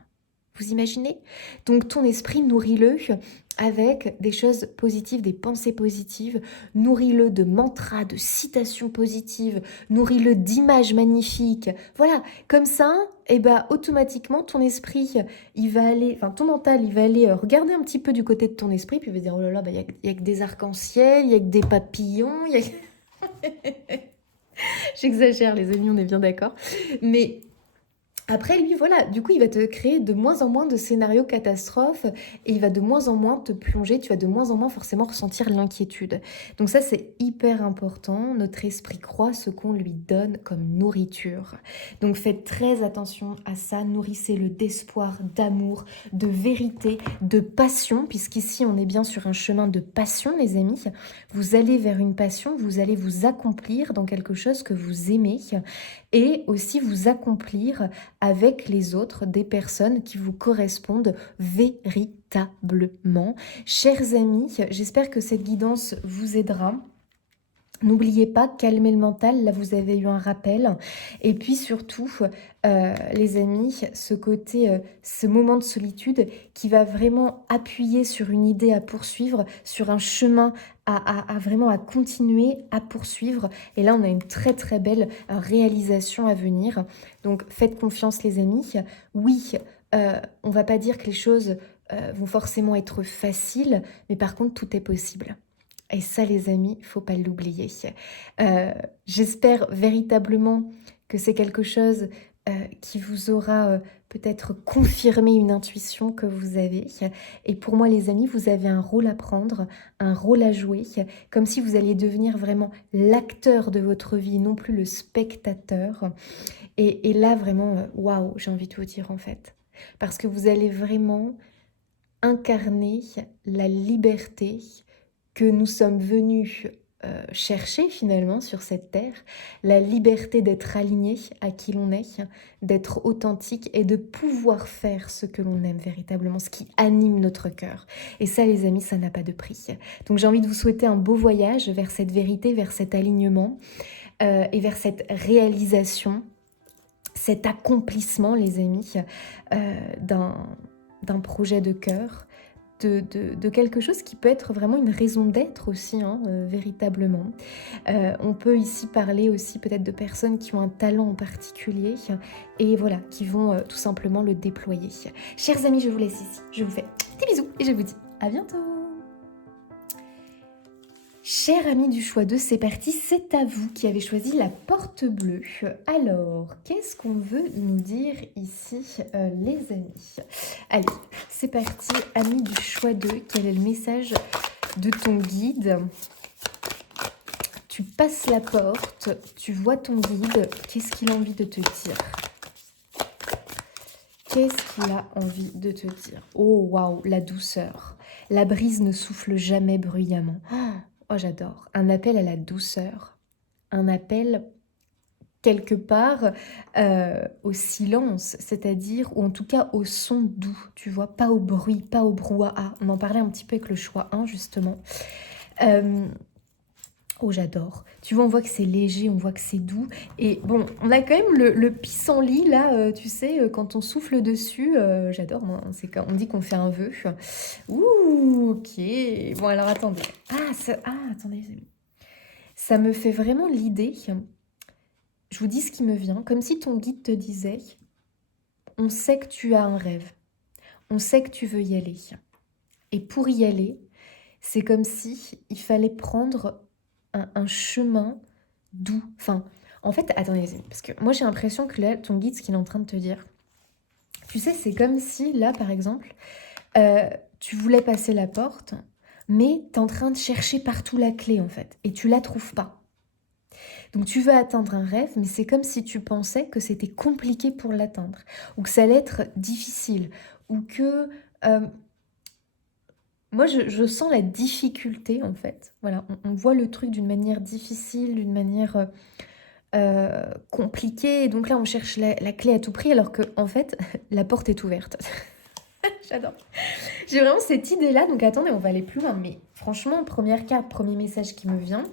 Vous imaginez? Donc ton esprit, nourris-le avec des choses positives, des pensées positives. Nourris-le de mantras, de citations positives. Nourris-le d'images magnifiques. Voilà, comme ça, et ben automatiquement, ton esprit, il va aller, enfin ton mental, il va aller regarder un petit peu du côté de ton esprit, puis il va dire, oh là là, il y a que des arcs-en-ciel, il y a que des papillons, il y a... J'exagère les amis, on est bien d'accord. Mais Après, lui, voilà, du coup, il va te créer de moins en moins de scénarios catastrophes et il va de moins en moins te plonger, tu vas de moins en moins forcément ressentir l'inquiétude. Donc ça, c'est hyper important. Notre esprit croit ce qu'on lui donne comme nourriture. Donc faites très attention à ça, nourrissez-le d'espoir, d'amour, de vérité, de passion, puisqu'ici, on est bien sur un chemin de passion, les amis. Vous allez vers une passion, vous allez vous accomplir dans quelque chose que vous aimez et aussi vous accomplir avec les autres, des personnes qui vous correspondent véritablement. Chers amis, j'espère que cette guidance vous aidera. N'oubliez pas, calmez le mental, là vous avez eu un rappel. Et puis surtout, les amis, ce moment de solitude qui va vraiment appuyer sur une idée à poursuivre, sur un chemin vraiment à continuer, à poursuivre. Et là, on a une très très belle réalisation à venir. Donc faites confiance les amis. Oui, on va pas dire que les choses vont forcément être faciles, mais par contre, tout est possible. Et ça, les amis, faut pas l'oublier. J'espère véritablement que c'est quelque chose qui vous aura peut-être confirmé une intuition que vous avez. Et pour moi, les amis, vous avez un rôle à prendre, un rôle à jouer, comme si vous alliez devenir vraiment l'acteur de votre vie, non plus le spectateur. Et là, vraiment, waouh, j'ai envie de vous dire en fait. Parce que vous allez vraiment incarner la liberté que nous sommes venus chercher finalement sur cette terre, la liberté d'être aligné à qui l'on est, d'être authentique et de pouvoir faire ce que l'on aime véritablement, ce qui anime notre cœur. Et ça, les amis, ça n'a pas de prix. Donc j'ai envie de vous souhaiter un beau voyage vers cette vérité, vers cet alignement et vers cette réalisation, cet accomplissement, les amis, d'un projet de cœur, de quelque chose qui peut être vraiment une raison d'être aussi, hein, véritablement. On peut ici parler aussi peut-être de personnes qui ont un talent en particulier et voilà, qui vont tout simplement le déployer. Chers amis, je vous laisse ici. Je vous fais des bisous et je vous dis à bientôt. Chers amis du choix 2, c'est parti, c'est à vous qui avez choisi la porte bleue. Alors, qu'est-ce qu'on veut nous dire ici, les amis? Allez, c'est parti, amis du choix 2, quel est le message de ton guide? Tu passes la porte, tu vois ton guide, qu'est-ce qu'il a envie de te dire? Qu'est-ce qu'il a envie de te dire? Oh, waouh, la douceur. La brise ne souffle jamais bruyamment. Oh, j'adore. Un appel à la douceur. Un appel quelque part au silence, c'est-à-dire, ou en tout cas au son doux, tu vois, pas au bruit, pas au brouhaha. On en parlait un petit peu avec le choix 1, justement. Oh, j'adore. Tu vois, on voit que c'est léger, on voit que c'est doux. Et bon, on a quand même le pissenlit, là, tu sais, quand on souffle dessus. J'adore, moi, c'est quand on dit qu'on fait un vœu. Ouh, ok. Bon, alors, attendez. Attendez, les amis. Ça me fait vraiment l'idée. Je vous dis ce qui me vient. Comme si ton guide te disait, on sait que tu as un rêve. On sait que tu veux y aller. Et pour y aller, c'est comme si il fallait prendre un chemin doux. Enfin, en fait, attendez, parce que moi j'ai l'impression que là, ton guide, ce qu'il est en train de te dire, tu sais, c'est comme si là, par exemple, tu voulais passer la porte, mais tu es en train de chercher partout la clé, en fait, et tu la trouves pas. Donc tu veux atteindre un rêve, mais c'est comme si tu pensais que c'était compliqué pour l'atteindre, ou que ça allait être difficile, ou que... moi, je sens la difficulté, en fait. Voilà, on voit le truc d'une manière difficile, d'une manière compliquée. Et donc là, on cherche la clé à tout prix, alors que en fait, la porte est ouverte. J'adore. J'ai vraiment cette idée-là. Donc attendez, on va aller plus loin. Mais franchement, première carte, premier message qui me vient.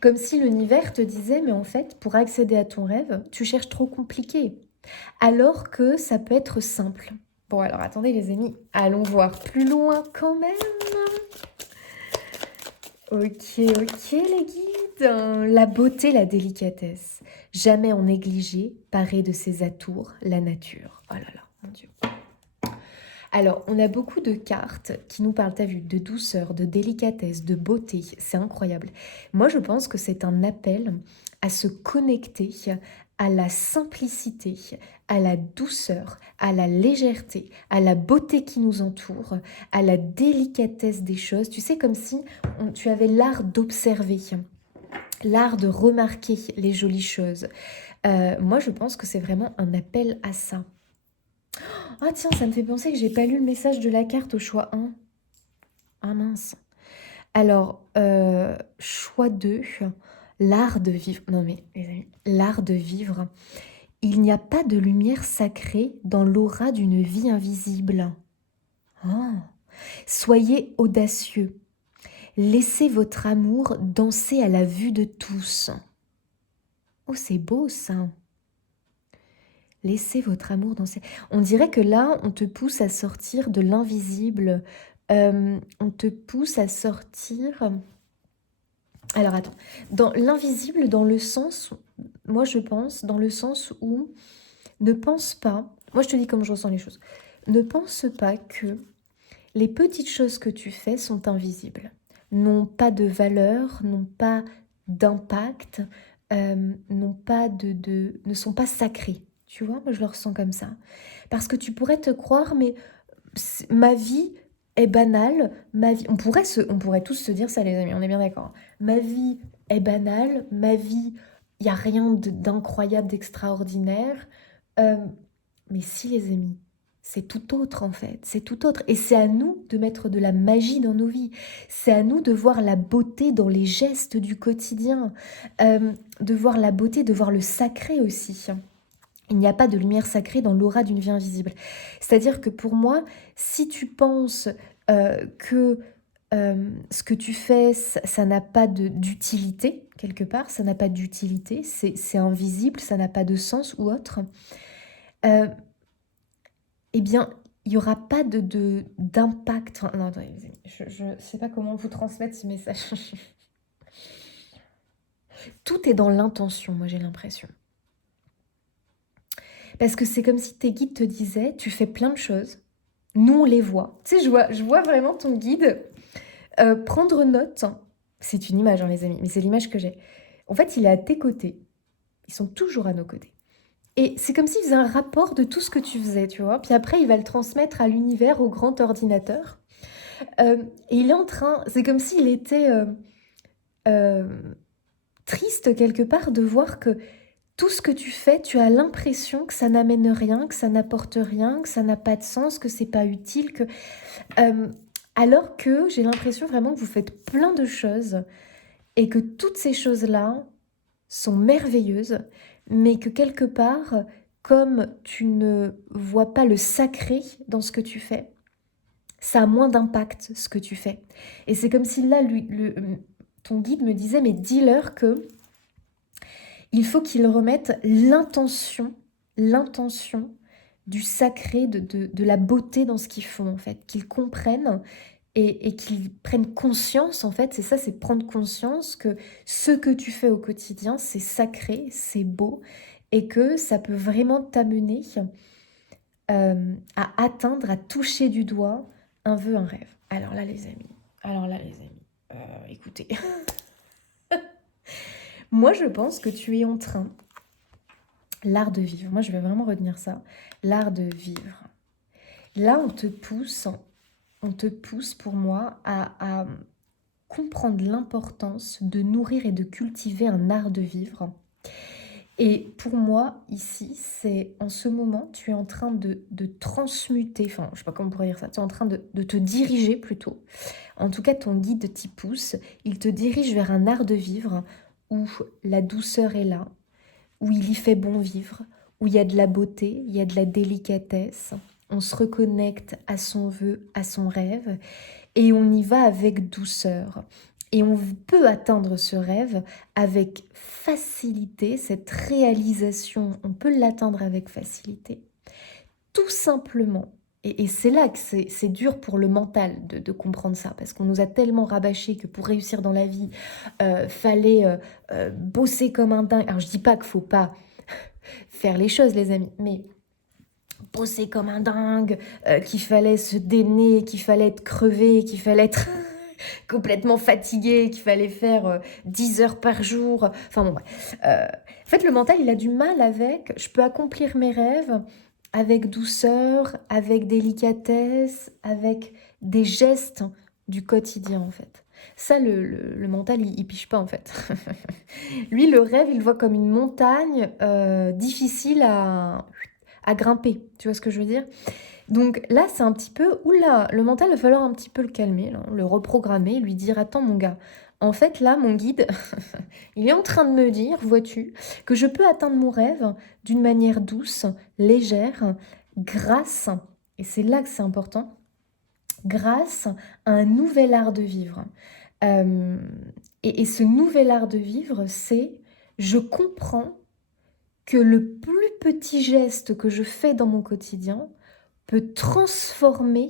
Comme si l'univers te disait, mais en fait, pour accéder à ton rêve, tu cherches trop compliqué. Alors que ça peut être simple. Bon, alors attendez les amis, allons voir plus loin quand même. Ok, les guides. La beauté, la délicatesse. Jamais en négligé, parée de ses atours, la nature. Oh là là, mon Dieu. Alors, on a beaucoup de cartes qui nous parlent, t'as vu, de douceur, de délicatesse, de beauté. C'est incroyable. Moi, je pense que c'est un appel à se connecter à la simplicité, à la douceur, à la légèreté, à la beauté qui nous entoure, à la délicatesse des choses. Tu sais, comme si tu avais l'art d'observer, l'art de remarquer les jolies choses. Moi, je pense que c'est vraiment un appel à ça. Ah tiens, ça me fait penser que j'ai pas lu le message de la carte au choix 1. Ah mince. Alors, choix 2, l'art de vivre. Non mais, les amis, l'art de vivre. Il n'y a pas de lumière sacrée dans l'aura d'une vie invisible. Ah. Soyez audacieux. Laissez votre amour danser à la vue de tous. Oh, c'est beau ça. Laissez votre amour danser. On dirait que là, on te pousse à sortir de l'invisible. On te pousse à sortir... Alors attends, dans l'invisible, dans le sens, moi je pense, dans le sens où ne pense pas, moi je te dis comme je ressens les choses, ne pense pas que les petites choses que tu fais sont invisibles, n'ont pas de valeur, n'ont pas d'impact, n'ont pas ne sont pas sacrées. Tu vois, moi je le ressens comme ça. Parce que tu pourrais te croire, mais ma vie est banale, ma vie... on pourrait tous se dire ça, les amis, on est bien d'accord. Ma vie est banale, ma vie, il n'y a rien d'incroyable, d'extraordinaire. Mais si, les amis, c'est tout autre en fait, c'est tout autre. Et c'est à nous de mettre de la magie dans nos vies. C'est à nous de voir la beauté dans les gestes du quotidien, de voir la beauté, de voir le sacré aussi. Il n'y a pas de lumière sacrée dans l'aura d'une vie invisible. C'est-à-dire que pour moi, si tu penses que ce que tu fais, ça n'a pas d'utilité, quelque part, ça n'a pas d'utilité, c'est invisible, ça n'a pas de sens ou autre, eh bien, il n'y aura pas d'impact. Enfin, non, attendez, je ne sais pas comment vous transmettre ce message. Tout est dans l'intention, moi j'ai l'impression. Parce que c'est comme si tes guides te disaient, tu fais plein de choses, nous on les voit. Tu sais, je vois vraiment ton guide prendre note. C'est une image, hein, les amis, mais c'est l'image que j'ai. En fait, il est à tes côtés. Ils sont toujours à nos côtés. Et c'est comme s'il faisait un rapport de tout ce que tu faisais, tu vois. Puis après, il va le transmettre à l'univers, au grand ordinateur. Et il est en train... C'est comme s'il était triste quelque part de voir que tout ce que tu fais, tu as l'impression que ça n'amène rien, que ça n'apporte rien, que ça n'a pas de sens, que c'est pas utile, que... alors que j'ai l'impression vraiment que vous faites plein de choses et que toutes ces choses-là sont merveilleuses, mais que quelque part, comme tu ne vois pas le sacré dans ce que tu fais, ça a moins d'impact ce que tu fais. Et c'est comme si là, ton guide me disait, mais dis-leur que il faut qu'ils remettent l'intention du sacré, de la beauté dans ce qu'ils font, en fait, qu'ils comprennent et qu'ils prennent conscience, en fait, c'est ça, c'est prendre conscience que ce que tu fais au quotidien, c'est sacré, c'est beau, et que ça peut vraiment t'amener à atteindre, à toucher du doigt un vœu, un rêve. Alors là, les amis, écoutez, moi, je pense que tu es en train, l'art de vivre, moi, je vais vraiment retenir ça, l'art de vivre. Là, on te pousse pour moi à comprendre l'importance de nourrir et de cultiver un art de vivre. Et pour moi, ici, c'est en ce moment, tu es en train de transmuter, enfin, je sais pas comment on pourrait dire ça, tu es en train de te diriger plutôt. En tout cas, ton guide t'y pousse, il te dirige vers un art de vivre où la douceur est là, où il y fait bon vivre, où il y a de la beauté, il y a de la délicatesse. On se reconnecte à son vœu, à son rêve, et on y va avec douceur. Et on peut atteindre ce rêve avec facilité, cette réalisation, on peut l'atteindre avec facilité. Tout simplement, et c'est là que c'est dur pour le mental de comprendre ça, parce qu'on nous a tellement rabâché que pour réussir dans la vie, fallait bosser comme un dingue. Alors je dis pas qu'il faut pas faire les choses, les amis, mais bosser comme un dingue, qu'il fallait se démener, qu'il fallait être crevé, qu'il fallait être... complètement fatiguée, qu'il fallait faire 10 heures par jour. Enfin bon, bref. En fait, le mental, il a du mal avec, je peux accomplir mes rêves avec douceur, avec délicatesse, avec des gestes du quotidien, en fait. Ça, le mental, il piche pas, en fait. Lui, le rêve, il le voit comme une montagne difficile à grimper. Tu vois ce que je veux dire? Donc là, c'est un petit peu, oula, le mental, il va falloir un petit peu le calmer, là, le reprogrammer, lui dire, attends mon gars, en fait là, mon guide, il est en train de me dire, vois-tu, que je peux atteindre mon rêve d'une manière douce, légère, grâce, et c'est là que c'est important, grâce à un nouvel art de vivre. Euh, et ce nouvel art de vivre, c'est, je comprends que le plus petit geste que je fais dans mon quotidien peut transformer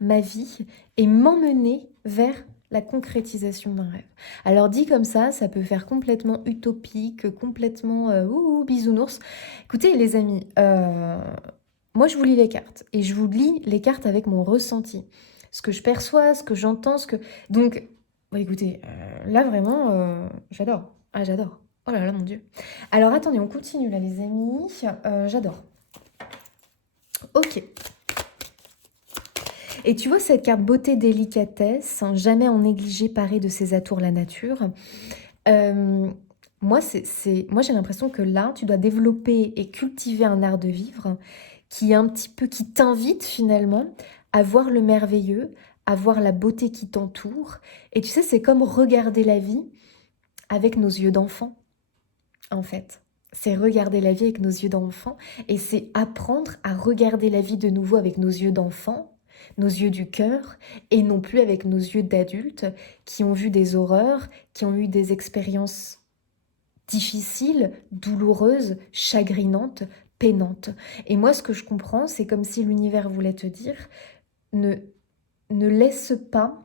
ma vie et m'emmener vers la concrétisation d'un rêve. Alors dit comme ça peut faire complètement utopique, complètement bisounours. Écoutez les amis, moi je vous lis les cartes et je vous lis les cartes avec mon ressenti. Ce que je perçois, ce que j'entends, ce que... Donc, écoutez, là vraiment, j'adore. Ah j'adore. Oh là là mon Dieu. Alors attendez, on continue là les amis. J'adore. Ok. Et tu vois cette carte beauté délicatesse, sans jamais en négliger parée de ses atours la nature. Moi, j'ai l'impression que là, tu dois développer et cultiver un art de vivre qui est un petit peu, qui t'invite finalement à voir le merveilleux, à voir la beauté qui t'entoure. Et tu sais, c'est comme regarder la vie avec nos yeux d'enfant, en fait. C'est regarder la vie avec nos yeux d'enfant et c'est apprendre à regarder la vie de nouveau avec nos yeux d'enfant, nos yeux du cœur, et non plus avec nos yeux d'adultes qui ont vu des horreurs, qui ont eu des expériences difficiles, douloureuses, chagrinantes, peinantes. Et moi, ce que je comprends, c'est comme si l'univers voulait te dire, ne laisse pas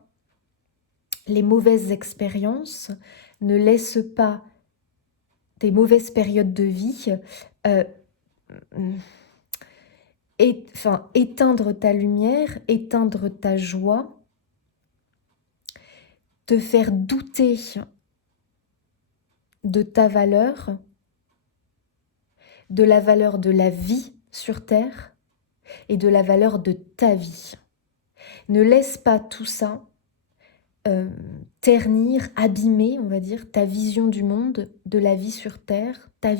les mauvaises expériences, ne laisse pas des mauvaises périodes de vie, euh, éteindre ta lumière, éteindre ta joie, te faire douter de ta valeur, de la valeur de la vie sur Terre et de la valeur de ta vie. Ne laisse pas tout ça ternir, abîmer, on va dire, ta vision du monde, de la vie sur Terre, ta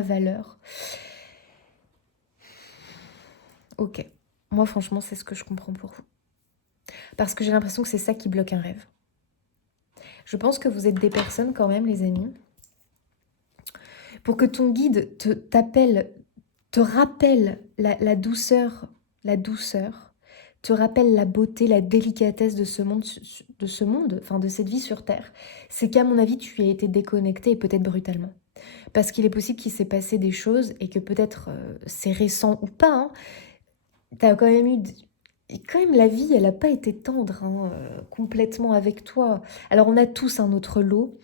valeur. Ok, moi franchement c'est ce que je comprends pour vous. Parce que j'ai l'impression que c'est ça qui bloque un rêve. Je pense que vous êtes des personnes quand même, les amis, pour que ton guide t'appelle, te rappelle la douceur, te rappelle la beauté, la délicatesse de ce monde, enfin de cette vie sur Terre, c'est qu'à mon avis, tu as été déconnecté et peut-être brutalement. Parce qu'il est possible qu'il s'est passé des choses et que peut-être c'est récent ou pas, hein, t'as quand même eu... Et quand même, la vie, elle n'a pas été tendre complètement avec toi. Alors, on a tous un autre lot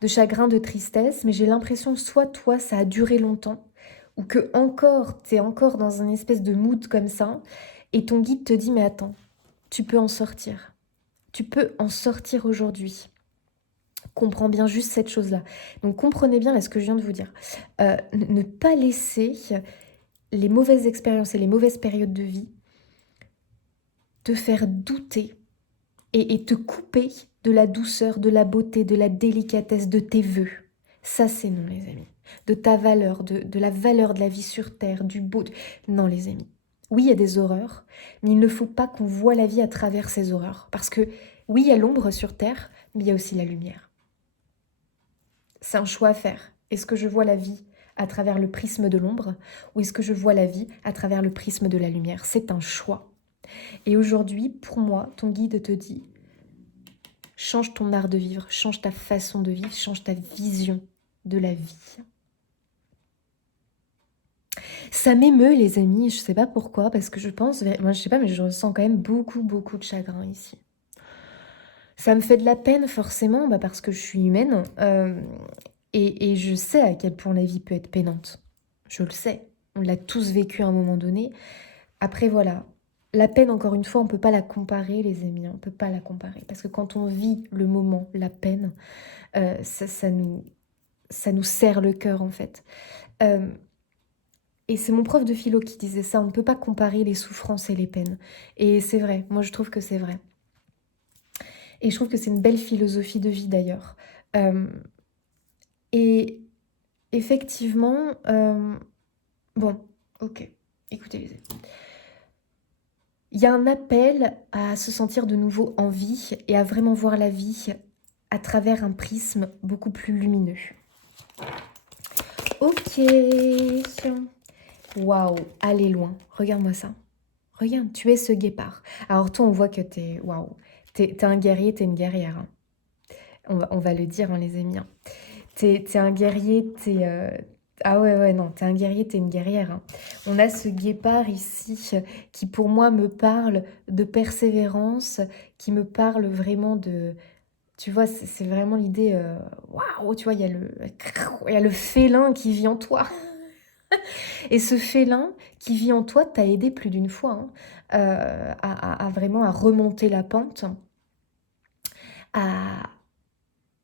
de chagrin, de tristesse, mais j'ai l'impression que soit toi, ça a duré longtemps, ou que encore, t'es encore dans une espèce de mood comme ça, et ton guide te dit, mais attends, tu peux en sortir. Tu peux en sortir aujourd'hui. Comprends bien juste cette chose-là. Donc, comprenez bien là, ce que je viens de vous dire. Ne pas laisser les mauvaises expériences et les mauvaises périodes de vie te faire douter et te couper de la douceur, de la beauté, de la délicatesse de tes vœux. Ça, c'est non, les amis. De ta valeur, de la valeur de la vie sur Terre, du beau... Non, les amis. Oui, il y a des horreurs, mais il ne faut pas qu'on voit la vie à travers ces horreurs. Parce que, oui, il y a l'ombre sur Terre, mais il y a aussi la lumière. C'est un choix à faire. Est-ce que je vois la vie à travers le prisme de l'ombre ou est-ce que je vois la vie à travers le prisme de la lumière? C'est un choix. Et aujourd'hui, pour moi, ton guide te dit, change ton art de vivre, change ta façon de vivre, change ta vision de la vie. Ça m'émeut, les amis, je sais pas pourquoi, parce que je pense, moi je sais pas, mais je ressens quand même beaucoup de chagrin ici. Ça me fait de la peine forcément, parce que je suis humaine, et je sais à quel point la vie peut être peinante. Je le sais, on l'a tous vécu à un moment donné. Après voilà, La peine, encore une fois, on ne peut pas la comparer, les amis, hein, on ne peut pas la comparer. Parce que quand on vit le moment, la peine, ça nous serre le cœur, en fait. Euh, et c'est mon prof de philo qui disait ça, on ne peut pas comparer les souffrances et les peines. Et c'est vrai, moi je trouve que c'est vrai. Et je trouve que c'est une belle philosophie de vie d'ailleurs. Euh, et effectivement, bon, ok, écoutez les amis. Il y a un appel à se sentir de nouveau en vie et à vraiment voir la vie à travers un prisme beaucoup plus lumineux. Ok. Waouh, allez loin. Regarde-moi ça. Regarde, tu es ce guépard. Alors toi, on voit que t'es... Waouh. T'es un guerrier, t'es une guerrière. Hein. On va le dire, hein, les amis. Hein. T'es un guerrier, Ah ouais, non, t'es un guerrier, t'es une guerrière. Hein. On a ce guépard ici qui, pour moi, me parle de persévérance, qui me parle vraiment de... Tu vois, c'est vraiment l'idée... Waouh, tu vois, il y a le félin qui vit en toi. Et ce félin qui vit en toi t'a aidé plus d'une fois hein, à vraiment à remonter la pente, à,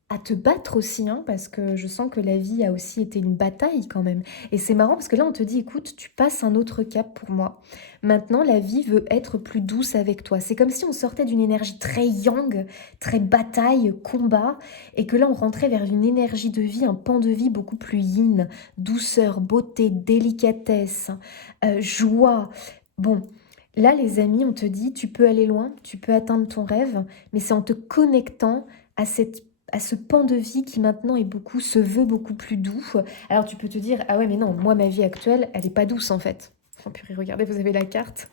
à te battre aussi, hein, parce que je sens que la vie a aussi été une bataille quand même. Et c'est marrant parce que là, on te dit, écoute, tu passes un autre cap pour moi. Maintenant, la vie veut être plus douce avec toi. C'est comme si on sortait d'une énergie très yang, très bataille, combat, et que là, on rentrait vers une énergie de vie, un pan de vie beaucoup plus yin, douceur, beauté, délicatesse, joie. Bon. Là, les amis, on te dit, tu peux aller loin, tu peux atteindre ton rêve, mais c'est en te connectant à ce pan de vie qui maintenant se veut beaucoup plus doux. Alors tu peux te dire, ah ouais mais non, moi ma vie actuelle, elle est pas douce en fait. Oh purée, regardez, vous avez la carte.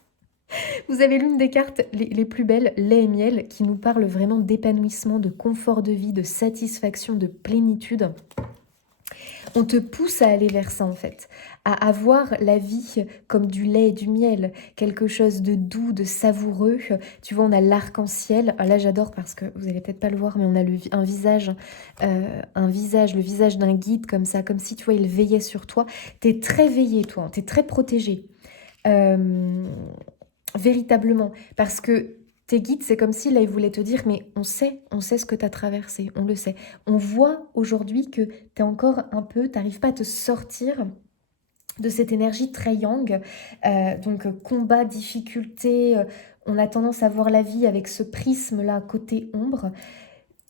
Vous avez l'une des cartes les plus belles, lait et miel, qui nous parle vraiment d'épanouissement, de confort de vie, de satisfaction, de plénitude. On te pousse à aller vers ça en fait, à avoir la vie comme du lait et du miel, quelque chose de doux, de savoureux. Tu vois, on a l'arc-en-ciel. Ah, là, j'adore parce que vous allez peut-être pas le voir, mais on a un visage, le visage d'un guide comme ça, comme si tu vois, il veillait sur toi. T'es très veillé, toi, t'es très protégé. Véritablement, parce que tes guides, c'est comme si là, ils voulaient te dire, mais on sait ce que tu as traversé, on le sait. On voit aujourd'hui que tu es encore un peu, tu n'arrives pas à te sortir de cette énergie très yang. Donc, combat, difficulté, on a tendance à voir la vie avec ce prisme-là, côté ombre.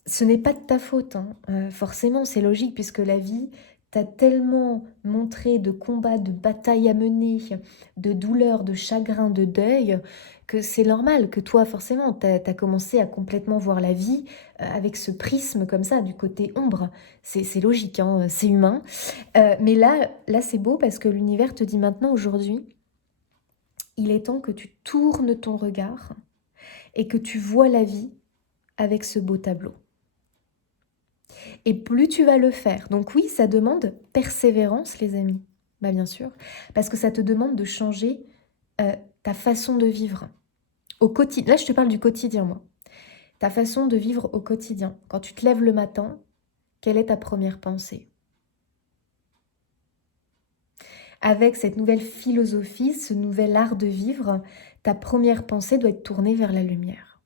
Ce n'est pas de ta faute, hein. Forcément, c'est logique, puisque la vie t'a tellement montré de combats, de batailles à mener, de douleurs, de chagrin, de deuil, que c'est normal que toi, forcément, t'as commencé à complètement voir la vie avec ce prisme comme ça, du côté ombre. C'est logique, hein, c'est humain. Mais là c'est beau parce que l'univers te dit maintenant, aujourd'hui, il est temps que tu tournes ton regard et que tu vois la vie avec ce beau tableau. Et plus tu vas le faire. Donc oui, ça demande persévérance, les amis. Bah bien sûr, parce que ça te demande de changer ta façon de vivre. Au quotidien, là je te parle du quotidien, moi. Ta façon de vivre au quotidien. Quand tu te lèves le matin, quelle est ta première pensée? Avec cette nouvelle philosophie, ce nouvel art de vivre, ta première pensée doit être tournée vers la lumière.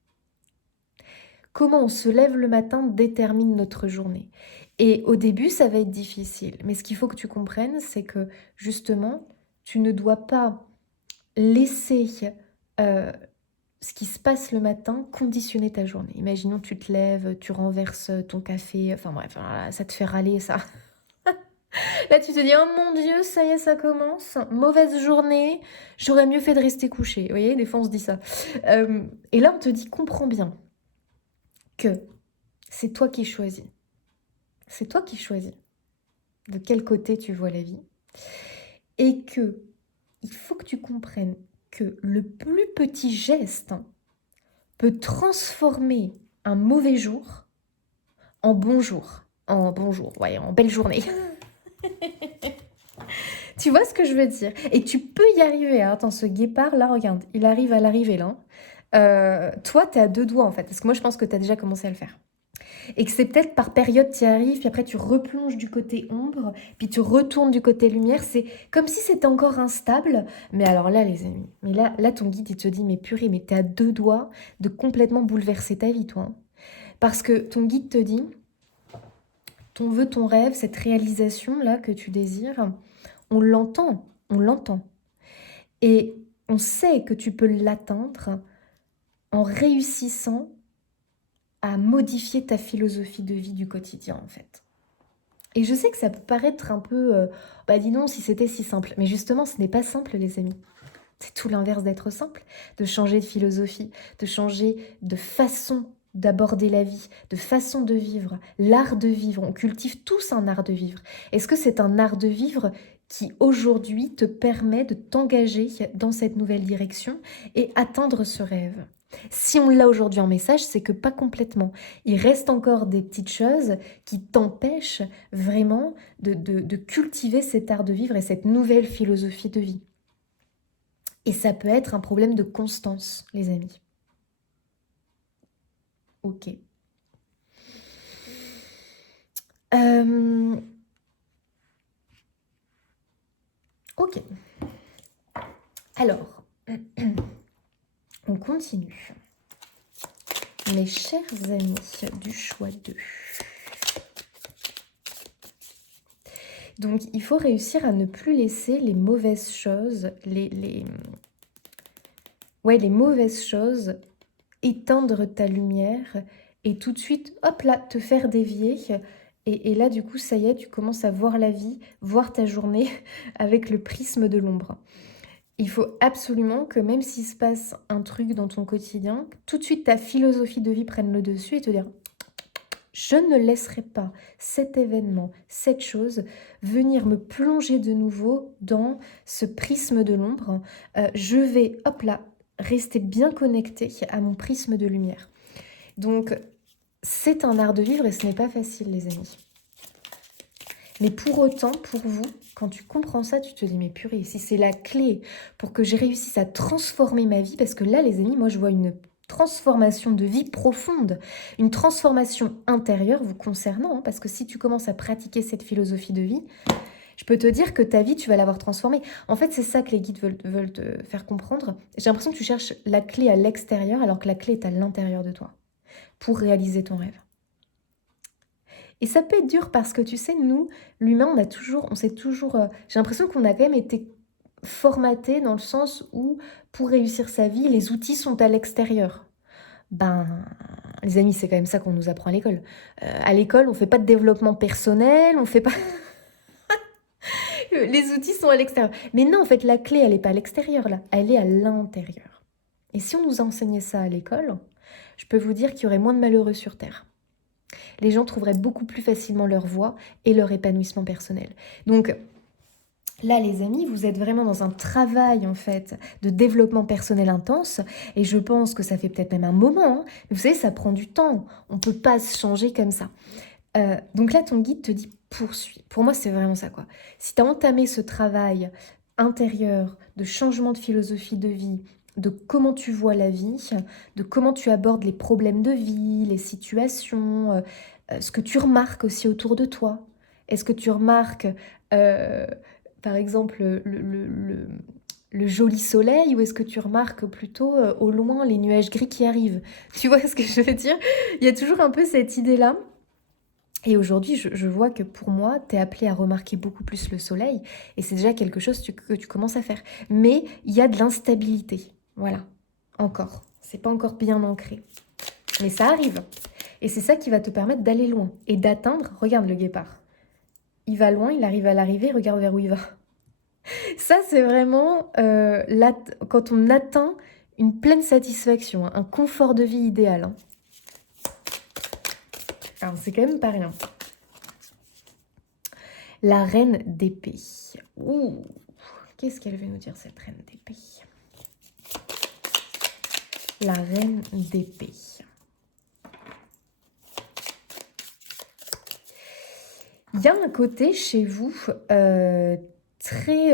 Comment on se lève le matin détermine notre journée. Et au début, ça va être difficile. Mais ce qu'il faut que tu comprennes, c'est que justement, tu ne dois pas laisser ce qui se passe le matin conditionner ta journée. Imaginons, tu te lèves, tu renverses ton café, enfin bref, ça te fait râler, ça. Là, tu te dis, oh mon Dieu, ça y est, ça commence. Mauvaise journée, j'aurais mieux fait de rester couché. Vous voyez, des fois, on se dit ça. Et là, on te dit, comprends bien que c'est toi qui choisis. C'est toi qui choisis de quel côté tu vois la vie. Et que il faut que tu comprennes que le plus petit geste peut transformer un mauvais jour en bon jour. En bonjour, ouais, en belle journée. Tu vois ce que je veux dire? Et tu peux y arriver. Hein. Attends, ce guépard, là, regarde, il arrive à l'arrivée, là. Toi, t'es à deux doigts, en fait. Parce que moi, je pense que t'as déjà commencé à le faire. Et que c'est peut-être par période tu y arrives, puis après tu replonges du côté ombre, puis tu retournes du côté lumière. C'est comme si c'était encore instable. Mais alors là, les amis, mais là ton guide, il te dit, mais purée, mais t'es à deux doigts de complètement bouleverser ta vie, toi, hein. Parce que ton guide te dit, ton vœu, ton rêve, cette réalisation-là que tu désires, on l'entend, on l'entend. Et on sait que tu peux l'atteindre en réussissant à modifier ta philosophie de vie du quotidien, en fait. Et je sais que ça peut paraître un peu... bah dis non, si c'était si simple. Mais justement, ce n'est pas simple, les amis. C'est tout l'inverse d'être simple, de changer de philosophie, de changer de façon d'aborder la vie, de façon de vivre, l'art de vivre. On cultive tous un art de vivre. Est-ce que c'est un art de vivre qui aujourd'hui te permet de t'engager dans cette nouvelle direction et atteindre ce rêve? Si on l'a aujourd'hui en message, c'est que pas complètement. Il reste encore des petites choses qui t'empêchent vraiment de cultiver cet art de vivre et cette nouvelle philosophie de vie. Et ça peut être un problème de constance, les amis. Ok. Ok. Alors, on continue. Mes chers amis du choix 2. Donc, il faut réussir à ne plus laisser les mauvaises choses, les mauvaises choses éteindre ta lumière et tout de suite, hop là, te faire dévier. Et là, du coup, ça y est, tu commences à voir la vie, voir ta journée avec le prisme de l'ombre. Il faut absolument que même s'il se passe un truc dans ton quotidien, tout de suite ta philosophie de vie prenne le dessus et te dire « Je ne laisserai pas cet événement, cette chose, venir me plonger de nouveau dans ce prisme de l'ombre. Je vais, hop là, rester bien connecté à mon prisme de lumière. » Donc, c'est un art de vivre et ce n'est pas facile, les amis. Mais pour autant, pour vous, quand tu comprends ça, tu te dis, mais purée, si c'est la clé pour que j'ai réussi à transformer ma vie, parce que là, les amis, moi, je vois une transformation de vie profonde, une transformation intérieure vous concernant, hein, parce que si tu commences à pratiquer cette philosophie de vie, je peux te dire que ta vie, tu vas l'avoir transformée. En fait, c'est ça que les guides veulent te faire comprendre. J'ai l'impression que tu cherches la clé à l'extérieur, alors que la clé est à l'intérieur de toi, pour réaliser ton rêve. Et ça peut être dur parce que tu sais, nous, l'humain, j'ai l'impression qu'on a quand même été formaté dans le sens où pour réussir sa vie, les outils sont à l'extérieur. Ben, les amis, c'est quand même ça qu'on nous apprend à l'école, on fait pas de développement personnel, on fait pas... Les outils sont à l'extérieur. Mais non, en fait, la clé, elle n'est pas à l'extérieur, là. Elle est à l'intérieur. Et si on nous enseignait ça à l'école, je peux vous dire qu'il y aurait moins de malheureux sur Terre. Les gens trouveraient beaucoup plus facilement leur voie et leur épanouissement personnel. Donc là, les amis, vous êtes vraiment dans un travail en fait de développement personnel intense et je pense que ça fait peut-être même un moment, hein, mais vous savez, ça prend du temps. On ne peut pas se changer comme ça. Donc là, ton guide te dit poursuis. Pour moi, c'est vraiment ça, quoi. Si tu as entamé ce travail intérieur de changement de philosophie de vie, de comment tu vois la vie, de comment tu abordes les problèmes de vie, les situations, ce que tu remarques aussi autour de toi. Est-ce que tu remarques, euh, par exemple, le joli soleil ou est-ce que tu remarques plutôt au loin les nuages gris qui arrivent? Tu vois ce que je veux dire? Il y a toujours un peu cette idée-là. Et aujourd'hui, je vois que pour moi, tu es appelé à remarquer beaucoup plus le soleil et c'est déjà quelque chose que tu commences à faire. Mais il y a de l'instabilité. Voilà. Encore. C'est pas encore bien ancré. Mais ça arrive. Et c'est ça qui va te permettre d'aller loin et d'atteindre. Regarde le guépard. Il va loin, il arrive à l'arrivée, regarde vers où il va. Ça, c'est vraiment quand on atteint une pleine satisfaction, hein, un confort de vie idéal. Hein. Alors, c'est quand même pas rien. La reine d'épée. Ouh, qu'est-ce qu'elle veut nous dire, cette reine d'épée? La reine d'épée. Il y a un côté chez vous très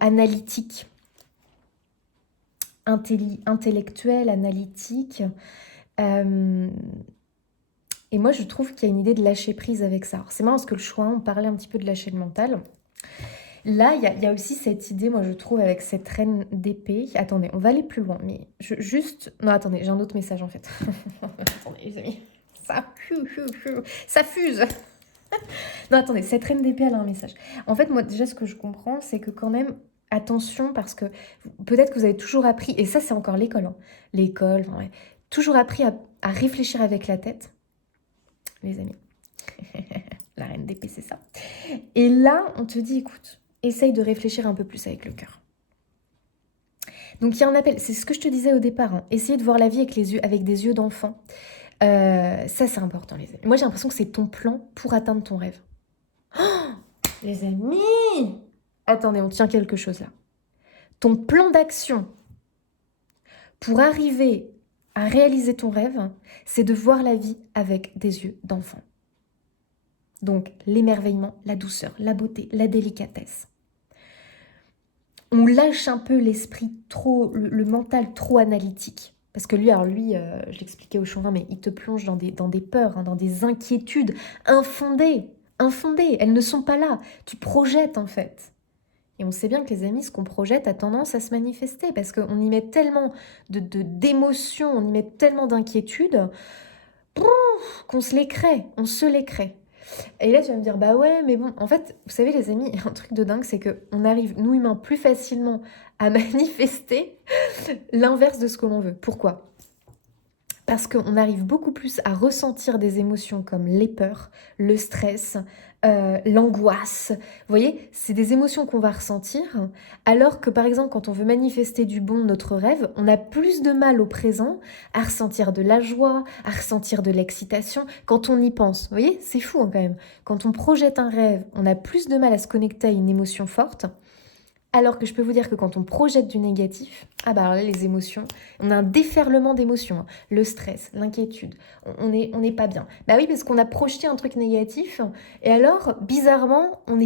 analytique, intellectuel, analytique. Euh, et moi, je trouve qu'il y a une idée de lâcher prise avec ça. Alors, c'est marrant parce que le choix, on parlait un petit peu de lâcher le mental. Là, il y a aussi cette idée, moi, je trouve, avec cette reine d'épée. Attendez, on va aller plus loin, mais juste... Non, attendez, j'ai un autre message, en fait. Attendez, les amis. Ça fuse. Non, attendez, cette reine d'épée, elle a un message. En fait, moi, déjà, ce que je comprends, c'est que quand même, attention, parce que peut-être que vous avez toujours appris, et ça, c'est encore l'école, hein. L'école, enfin, ouais, toujours appris à réfléchir avec la tête, les amis. La reine d'épée, c'est ça. Et là, on te dit, écoute, essaye de réfléchir un peu plus avec le cœur. Donc, il y a un appel, c'est ce que je te disais au départ, hein. Essayer de voir la vie avec les yeux, avec des yeux d'enfant. Ça, c'est important, les amis. Moi, j'ai l'impression que c'est ton plan pour atteindre ton rêve. Les amis! Attendez, on tient quelque chose là. Ton plan d'action pour arriver à réaliser ton rêve, c'est de voir la vie avec des yeux d'enfant. Donc, l'émerveillement, la douceur, la beauté, la délicatesse. On lâche un peu l'esprit trop, le mental trop analytique. Parce que lui, je l'expliquais au chauvin, mais il te plonge dans des peurs, hein, dans des inquiétudes infondées. Infondées, elles ne sont pas là. Tu projettes en fait. Et on sait bien que les amis, ce qu'on projette a tendance à se manifester parce qu'on y met tellement d'émotions, on y met tellement d'inquiétudes qu'on se les crée, on se les crée. Et là, tu vas me dire, bah ouais, mais bon, en fait, vous savez, les amis, il y a un truc de dingue, c'est qu'on arrive, nous humains, plus facilement à manifester l'inverse de ce que l'on veut. Pourquoi ? Parce qu'on arrive beaucoup plus à ressentir des émotions comme les peurs, le stress, l'angoisse. Vous voyez, c'est des émotions qu'on va ressentir, alors que par exemple, quand on veut manifester du bon, notre rêve, on a plus de mal au présent à ressentir de la joie, à ressentir de l'excitation quand on y pense. Vous voyez, c'est fou hein, quand même. Quand on projette un rêve, on a plus de mal à se connecter à une émotion forte. Alors que je peux vous dire que quand on projette du négatif, ah bah alors là, les émotions, on a un déferlement d'émotions, hein. Le stress, l'inquiétude, on n'est pas bien. Bah oui, parce qu'on a projeté un truc négatif, et alors, bizarrement, on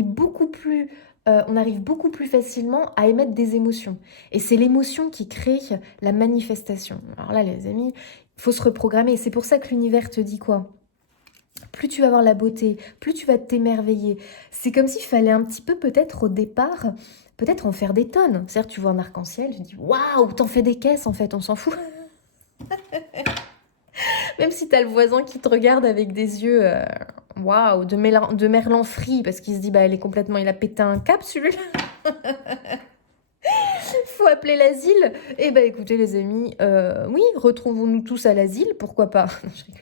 arrive beaucoup plus facilement à émettre des émotions. Et c'est l'émotion qui crée la manifestation. Alors là, les amis, il faut se reprogrammer. C'est pour ça que l'univers te dit quoi ? Plus tu vas voir la beauté, plus tu vas t'émerveiller. C'est comme s'il fallait un petit peu peut-être au départ, peut-être en faire des tonnes. C'est-à-dire tu vois un arc-en-ciel, tu dis waouh, t'en fais des caisses en fait, on s'en fout. Même si t'as le voisin qui te regarde avec des yeux waouh, de Merlan frit, parce qu'il se dit bah elle est complètement, il a pété un cap celui-là. Faut appeler l'asile. Eh ben écoutez les amis, oui, retrouvons-nous tous à l'asile, pourquoi pas. Je rigole.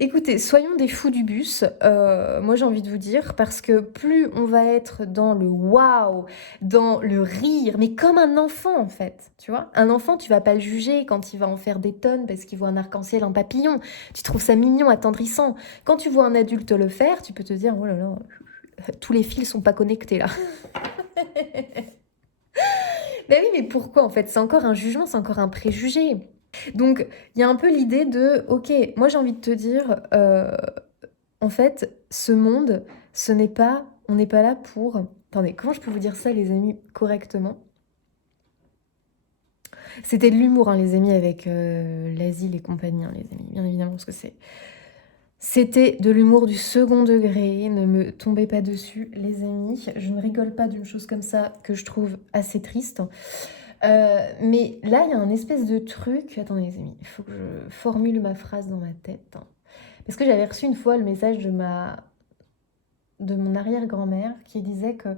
Écoutez, soyons des fous du bus, moi j'ai envie de vous dire, parce que plus on va être dans le waouh, dans le rire, mais comme un enfant en fait, tu vois. Un enfant, tu vas pas le juger quand il va en faire des tonnes parce qu'il voit un arc-en-ciel, un papillon. Tu trouves ça mignon, attendrissant. Quand tu vois un adulte le faire, tu peux te dire, oh là là, tous les fils sont pas connectés là. Mais oui, mais pourquoi en fait? C'est encore un jugement, c'est encore un préjugé. Donc, il y a un peu l'idée de, ok, moi j'ai envie de te dire, en fait, ce monde, on n'est pas là pour... Attendez, comment je peux vous dire ça, les amis, correctement? C'était de l'humour, hein, les amis, avec l'asile et compagnie, hein, les amis, bien évidemment, parce que c'était de l'humour du second degré, ne me tombez pas dessus, les amis. Je ne rigole pas d'une chose comme ça que je trouve assez triste. Mais là, il y a un espèce de truc... Attendez, les amis, il faut que je formule ma phrase dans ma tête. Parce que j'avais reçu une fois le message de mon arrière-grand-mère qui disait que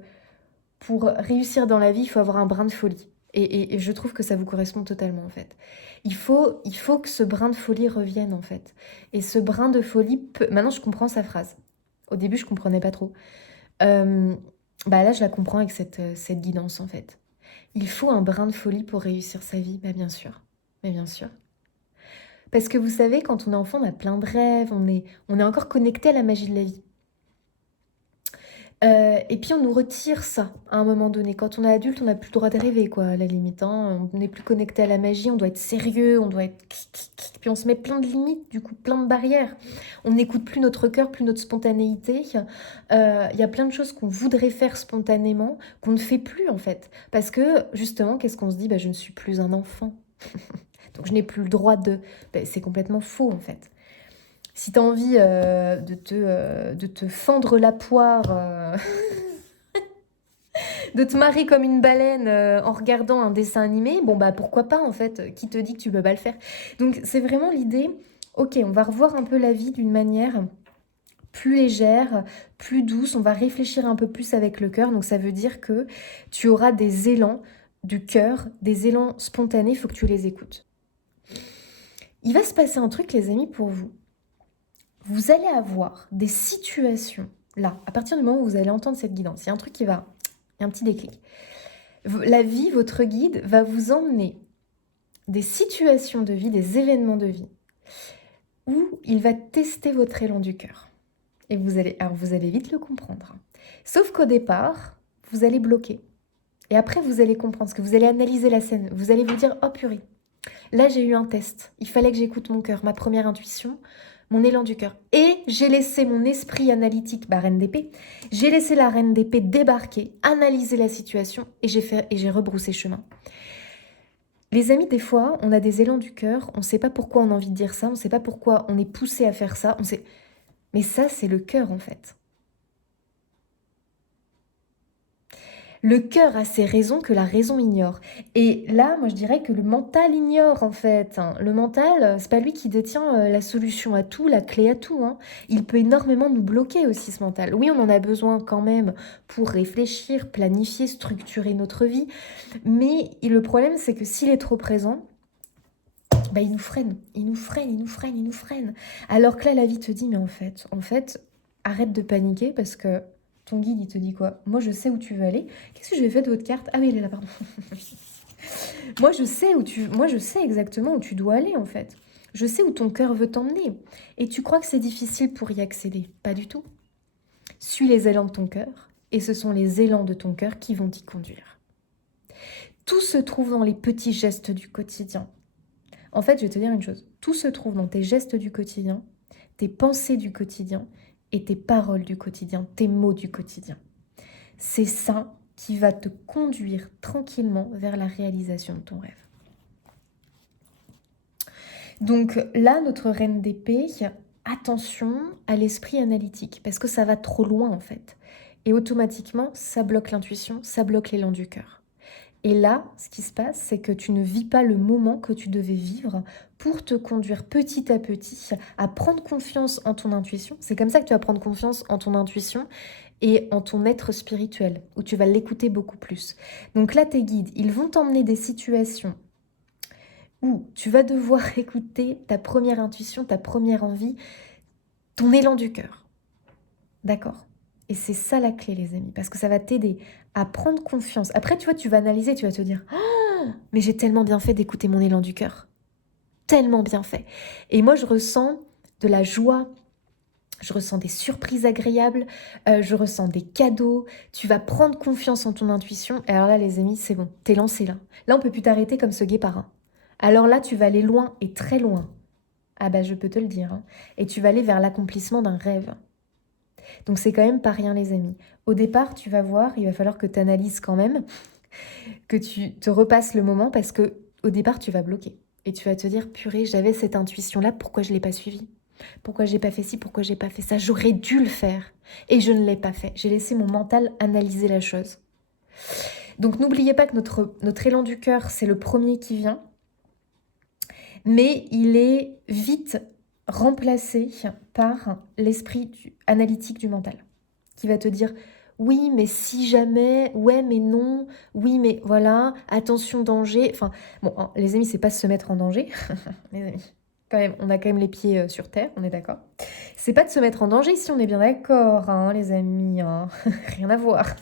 pour réussir dans la vie, il faut avoir un brin de folie. Et je trouve que ça vous correspond totalement, en fait. Il faut que ce brin de folie revienne, en fait. Et ce brin de folie... Maintenant, je comprends sa phrase. Au début, je comprenais pas trop. Bah là, je la comprends avec cette guidance, en fait. Il faut un brin de folie pour réussir sa vie, bah bien sûr. Mais bien sûr. Parce que vous savez, quand on est enfant, on a plein de rêves, on est encore connecté à la magie de la vie. Et puis on nous retire ça à un moment donné. Quand on est adulte, on n'a plus le droit de rêver, quoi, à la limite, hein. On n'est plus connecté à la magie, on doit être sérieux, on doit être... Puis on se met plein de limites, du coup, plein de barrières. On n'écoute plus notre cœur, plus notre spontanéité. Il y a plein de choses qu'on voudrait faire spontanément, qu'on ne fait plus, en fait. Parce que, justement, qu'est-ce qu'on se dit ? Bah, je ne suis plus un enfant. Donc je n'ai plus le droit de... Ben, c'est complètement faux en fait. Si tu as envie de te fendre la poire, de te marrer comme une baleine en regardant un dessin animé, bon bah pourquoi pas en fait, qui te dit que tu peux pas le faire? Donc c'est vraiment l'idée, ok, on va revoir un peu la vie d'une manière plus légère, plus douce, on va réfléchir un peu plus avec le cœur, donc ça veut dire que tu auras des élans du cœur, des élans spontanés, il faut que tu les écoutes. Il va se passer un truc les amis pour vous. Vous allez avoir des situations, là, à partir du moment où vous allez entendre cette guidance, il y a un truc qui va, il y a un petit déclic. La vie, votre guide, va vous emmener des situations de vie, des événements de vie, où il va tester votre élan du cœur. Et vous allez vite le comprendre. Sauf qu'au départ, vous allez bloquer. Et après, vous allez comprendre, parce que vous allez analyser la scène. Vous allez vous dire, oh purée, là j'ai eu un test. Il fallait que j'écoute mon cœur, ma première intuition, mon élan du cœur. Et j'ai laissé mon esprit analytique, reine d'épée, j'ai laissé la reine d'épée débarquer, analyser la situation, et j'ai rebroussé chemin. Les amis, des fois, on a des élans du cœur, on ne sait pas pourquoi on a envie de dire ça, on ne sait pas pourquoi on est poussé à faire ça, mais ça, c'est le cœur en fait. Le cœur a ses raisons que la raison ignore. Et là, moi, je dirais que le mental ignore, en fait. Le mental, c'est pas lui qui détient la solution à tout, la clé à tout. Il peut énormément nous bloquer aussi, ce mental. Oui, on en a besoin quand même pour réfléchir, planifier, structurer notre vie. Mais le problème, c'est que s'il est trop présent, il nous freine. Il nous freine. Alors que là, la vie te dit, mais en fait, arrête de paniquer parce que ton guide, il te dit quoi? Moi, je sais où tu veux aller. Qu'est-ce que je vais faire de votre carte? Ah oui, elle est là, pardon. Moi, je sais exactement où tu dois aller, en fait. Je sais où ton cœur veut t'emmener. Et tu crois que c'est difficile pour y accéder? Pas du tout. Suis les élans de ton cœur, et ce sont les élans de ton cœur qui vont t'y conduire. Tout se trouve dans les petits gestes du quotidien. En fait, je vais te dire une chose. Tout se trouve dans tes gestes du quotidien, tes pensées du quotidien, et tes paroles du quotidien, tes mots du quotidien. C'est ça qui va te conduire tranquillement vers la réalisation de ton rêve. Donc là, notre reine d'épée, attention à l'esprit analytique, parce que ça va trop loin en fait. Et automatiquement, ça bloque l'intuition, ça bloque l'élan du cœur. Et là, ce qui se passe, c'est que tu ne vis pas le moment que tu devais vivre pour te conduire petit à petit à prendre confiance en ton intuition. C'est comme ça que tu vas prendre confiance en ton intuition et en ton être spirituel, où tu vas l'écouter beaucoup plus. Donc là, tes guides, ils vont t'emmener des situations où tu vas devoir écouter ta première intuition, ta première envie, ton élan du cœur. D'accord ? Et c'est ça la clé, les amis, parce que ça va t'aider à prendre confiance. Après, tu vois, tu vas analyser, tu vas te dire « Oh, mais j'ai tellement bien fait d'écouter mon élan du cœur. Tellement bien fait. » Et moi, je ressens de la joie, je ressens des surprises agréables, je ressens des cadeaux. Tu vas prendre confiance en ton intuition. Et alors là, les amis, c'est bon, t'es lancé là. Là, on peut plus t'arrêter comme ce guépard. Alors là, tu vas aller loin et très loin. Ah bah, je peux te le dire. Et tu vas aller vers l'accomplissement d'un rêve. Donc c'est quand même pas rien les amis. Au départ, tu vas voir, il va falloir que tu analyses quand même, que tu te repasses le moment parce que au départ, tu vas bloquer. Et tu vas te dire, purée, j'avais cette intuition-là, pourquoi je ne l'ai pas suivie? Pourquoi j'ai pas fait ci, pourquoi j'ai pas fait ça? J'aurais dû le faire. Et je ne l'ai pas fait. J'ai laissé mon mental analyser la chose. Donc n'oubliez pas que notre élan du cœur, c'est le premier qui vient. Mais il est vite remplacé par l'esprit analytique du mental, qui va te dire oui, mais si jamais, ouais, mais non, oui, mais voilà, attention, danger. Enfin, bon, les amis, c'est pas se mettre en danger, les amis. Quand même, on a quand même les pieds sur terre, on est d'accord. C'est pas de se mettre en danger si on est bien d'accord, hein, les amis. Hein. Rien à voir.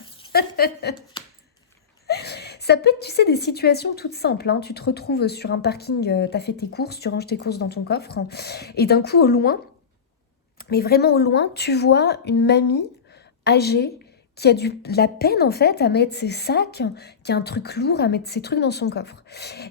Ça peut être, tu sais, des situations toutes simples. Tu te retrouves sur un parking, tu as fait tes courses, tu ranges tes courses dans ton coffre. Et d'un coup, au loin, mais vraiment au loin, tu vois une mamie âgée qui a de la peine, en fait, à mettre ses sacs, qui a un truc lourd, à mettre ses trucs dans son coffre.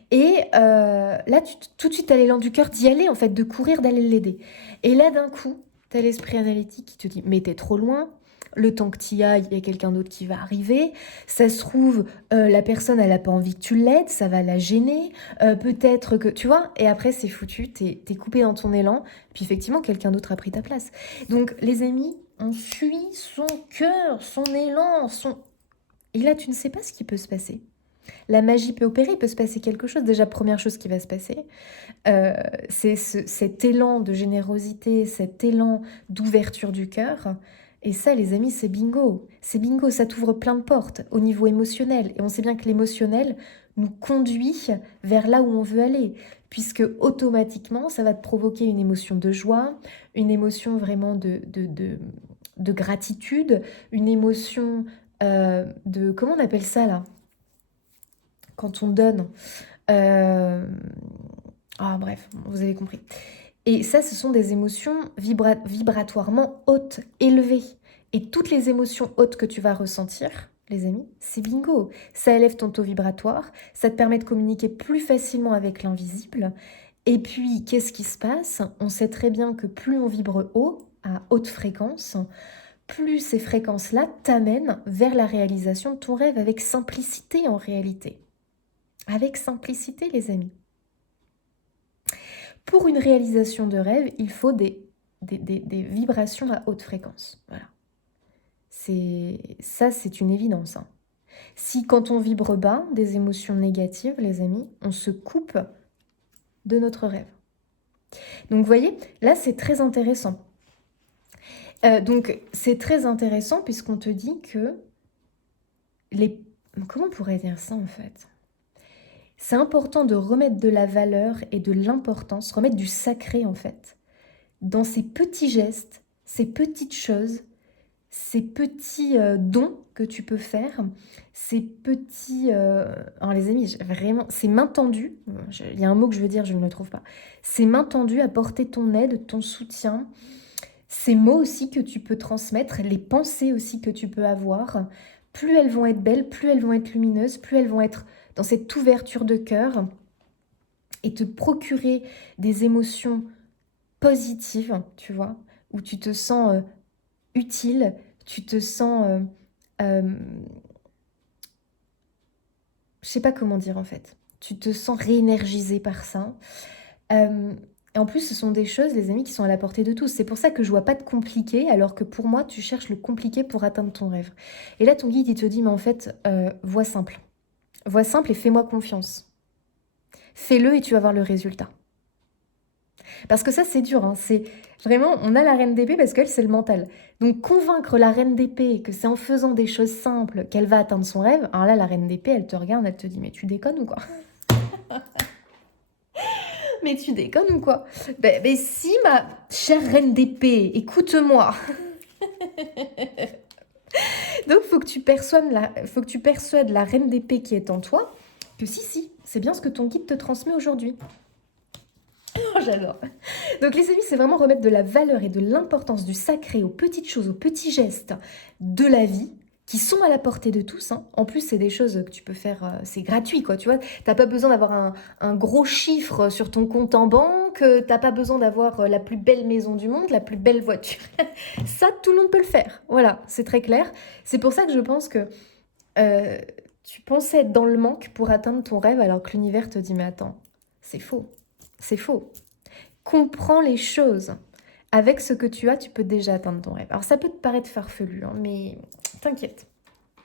Et là, tout de suite, tu as l'élan du cœur d'y aller, en fait, de courir, d'aller l'aider. Et là, d'un coup, tu as l'esprit analytique qui te dit « Mais t'es trop loin ». le temps que tu y ailles, il y a quelqu'un d'autre qui va arriver. Ça se trouve, la personne, elle n'a pas envie que tu l'aides, ça va la gêner. Peut-être que, tu vois, et après, c'est foutu, t'es coupé dans ton élan. Puis effectivement, quelqu'un d'autre a pris ta place. Donc, les amis, on suit son cœur, son élan, son... Et là, tu ne sais pas ce qui peut se passer. La magie peut opérer, il peut se passer quelque chose. Déjà, première chose qui va se passer, c'est cet élan de générosité, cet élan d'ouverture du cœur. Et ça, les amis, c'est bingo. C'est bingo, ça t'ouvre plein de portes au niveau émotionnel. Et on sait bien que l'émotionnel nous conduit vers là où on veut aller. Puisque automatiquement, ça va te provoquer une émotion de joie, une émotion vraiment de gratitude, une émotion de... Comment on appelle ça là? Quand on donne. Ah bref, vous avez compris. Et ça, ce sont des émotions vibratoirement hautes, élevées. Et toutes les émotions hautes que tu vas ressentir, les amis, c'est bingo. Ça élève ton taux vibratoire, ça te permet de communiquer plus facilement avec l'invisible. Et puis, qu'est-ce qui se passe? On sait très bien que plus on vibre haut, à haute fréquence, plus ces fréquences-là t'amènent vers la réalisation de ton rêve avec simplicité en réalité. Avec simplicité, les amis. Pour une réalisation de rêve, il faut des vibrations à haute fréquence. Voilà. Ça, c'est une évidence. Hein. Si quand on vibre bas, des émotions négatives, les amis, on se coupe de notre rêve. Donc, vous voyez, là, c'est très intéressant. Donc, c'est très intéressant puisqu'on te dit que Comment on pourrait dire ça, en fait? C'est important de remettre de la valeur et de l'importance, remettre du sacré en fait, dans ces petits gestes, ces petites choses, ces petits dons que tu peux faire, ces petits... Alors les amis, vraiment, ces mains tendues, il y a un mot que je veux dire, je ne le trouve pas, ces mains tendues, apporter ton aide, ton soutien, ces mots aussi que tu peux transmettre, les pensées aussi que tu peux avoir, plus elles vont être belles, plus elles vont être lumineuses, plus elles vont être dans cette ouverture de cœur et te procurer des émotions positives, tu vois, où tu te sens utile, tu te sens... je sais pas comment dire en fait. Tu te sens réénergisé par ça. Et en plus, ce sont des choses, les amis, qui sont à la portée de tous. C'est pour ça que je vois pas de compliqué, alors que pour moi, tu cherches le compliqué pour atteindre ton rêve. Et là, ton guide, il te dit, mais en fait, voie simple. Voie simple et fais-moi confiance. Fais-le et tu vas voir le résultat. Parce que ça, c'est dur. Hein. C'est vraiment, on a la reine d'épée parce qu'elle, c'est le mental. Donc, convaincre la reine d'épée que c'est en faisant des choses simples qu'elle va atteindre son rêve, alors là, la reine d'épée, elle te regarde, elle te dit, mais tu déconnes ou quoi? Mais tu déconnes ou quoi? Ben si, ma chère reine d'épée, écoute-moi. Donc, faut que tu persuades la reine d'épée qui est en toi que si, c'est bien ce que ton guide te transmet aujourd'hui. Oh, j'adore. Donc les amis, c'est vraiment remettre de la valeur et de l'importance du sacré aux petites choses, aux petits gestes de la vie qui sont à la portée de tous. Hein. En plus, c'est des choses que tu peux faire, c'est gratuit, quoi, tu vois. T'as pas besoin d'avoir un gros chiffre sur ton compte en banque, t'as pas besoin d'avoir la plus belle maison du monde, la plus belle voiture. Ça, tout le monde peut le faire. Voilà, c'est très clair. C'est pour ça que je pense que tu pensais être dans le manque pour atteindre ton rêve alors que l'univers te dit, mais attends, c'est faux. C'est faux. Comprends les choses. Avec ce que tu as, tu peux déjà atteindre ton rêve. Alors ça peut te paraître farfelu, hein, mais t'inquiète.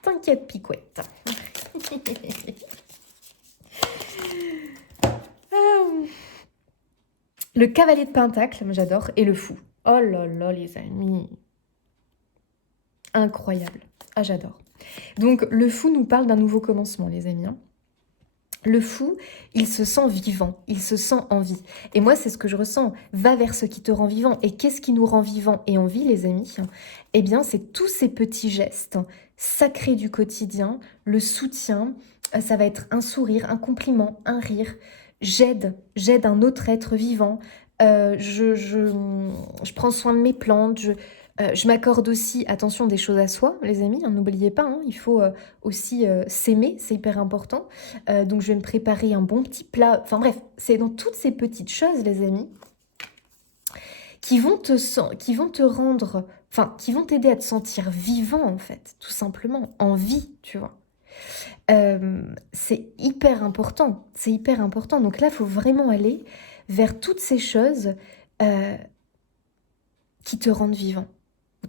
T'inquiète, picouette. Le cavalier de Pentacle, j'adore, et le fou. Oh là là, les amis. Incroyable. Ah, j'adore. Donc, le fou nous parle d'un nouveau commencement, les amis. Hein. Le fou, il se sent vivant, il se sent en vie. Et moi, c'est ce que je ressens. Va vers ce qui te rend vivant. Et qu'est-ce qui nous rend vivant et en vie, les amis? Eh bien, c'est tous ces petits gestes sacrés du quotidien, le soutien, ça va être un sourire, un compliment, un rire. J'aide un autre être vivant. Je prends soin de mes plantes, je m'accorde aussi, attention, des choses à soi, les amis, hein, n'oubliez pas, hein, il faut aussi s'aimer, c'est hyper important. Donc je vais me préparer un bon petit plat, enfin bref, c'est dans toutes ces petites choses, les amis, qui vont te rendre enfin, qui vont t'aider à te sentir vivant, en fait, tout simplement, en vie, tu vois. C'est hyper important, c'est hyper important. Donc là, il faut vraiment aller vers toutes ces choses euh, qui te rendent vivant.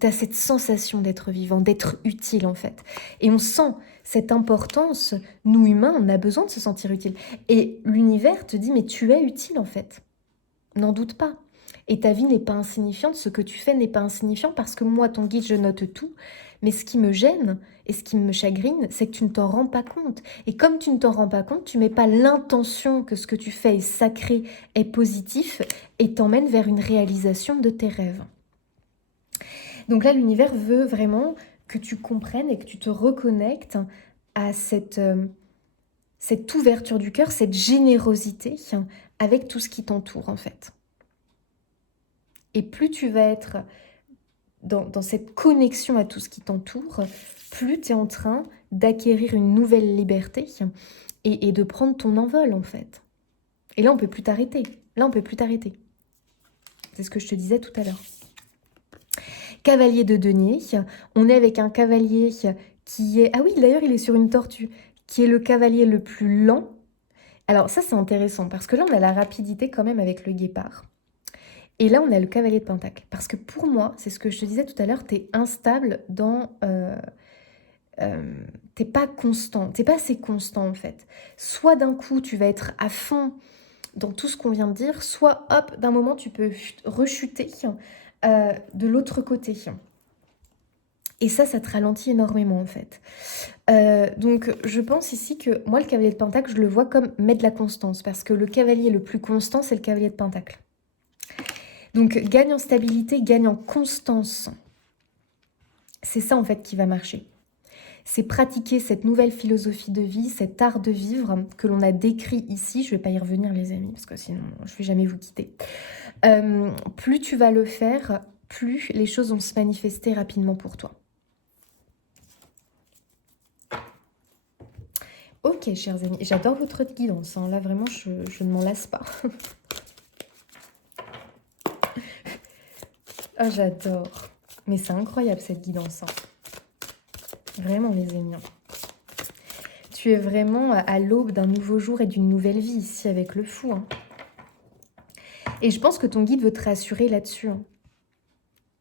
Tu as cette sensation d'être vivant, d'être utile en fait. Et on sent cette importance, nous humains, on a besoin de se sentir utile. Et l'univers te dit, mais tu es utile en fait. N'en doute pas. Et ta vie n'est pas insignifiante, ce que tu fais n'est pas insignifiant parce que moi, ton guide, je note tout. Mais ce qui me gêne et ce qui me chagrine, c'est que tu ne t'en rends pas compte. Et comme tu ne t'en rends pas compte, tu mets pas l'intention que ce que tu fais est sacré, est positif et t'emmène vers une réalisation de tes rêves. Donc là, l'univers veut vraiment que tu comprennes et que tu te reconnectes à cette ouverture du cœur, cette générosité avec tout ce qui t'entoure en fait. Et plus tu vas être dans cette connexion à tout ce qui t'entoure, plus tu es en train d'acquérir une nouvelle liberté et de prendre ton envol en fait. Et là, on ne peut plus t'arrêter. Là, on ne peut plus t'arrêter. C'est ce que je te disais tout à l'heure. Cavalier de denier. On est avec un cavalier qui est... Ah oui, d'ailleurs, il est sur une tortue, qui est le cavalier le plus lent. Alors ça, c'est intéressant, parce que là, on a la rapidité quand même avec le guépard. Et là, on a le cavalier de pentacle. Parce que pour moi, c'est ce que je te disais tout à l'heure, t'es instable dans... t'es pas constant, t'es pas assez constant en fait. Soit d'un coup, tu vas être à fond dans tout ce qu'on vient de dire, soit hop, d'un moment, tu peux rechuter de l'autre côté. Et ça te ralentit énormément en fait. Donc je pense ici que moi, le cavalier de pentacle, je le vois comme mettre de la constance. Parce que le cavalier le plus constant, c'est le cavalier de pentacle. Donc gagne en stabilité, gagne en constance. C'est ça en fait qui va marcher. C'est pratiquer cette nouvelle philosophie de vie, cet art de vivre que l'on a décrit ici. Je ne vais pas y revenir les amis, parce que sinon je ne vais jamais vous quitter. Plus tu vas le faire, plus les choses vont se manifester rapidement pour toi. Ok, chers amis, j'adore votre guidance. Hein. Là, vraiment, je ne m'en lasse pas. Oh, j'adore. Mais c'est incroyable, cette guidance. Hein. Vraiment, les amis. Tu es vraiment à l'aube d'un nouveau jour et d'une nouvelle vie ici avec le fou. Hein. Et je pense que ton guide veut te rassurer là-dessus. Hein.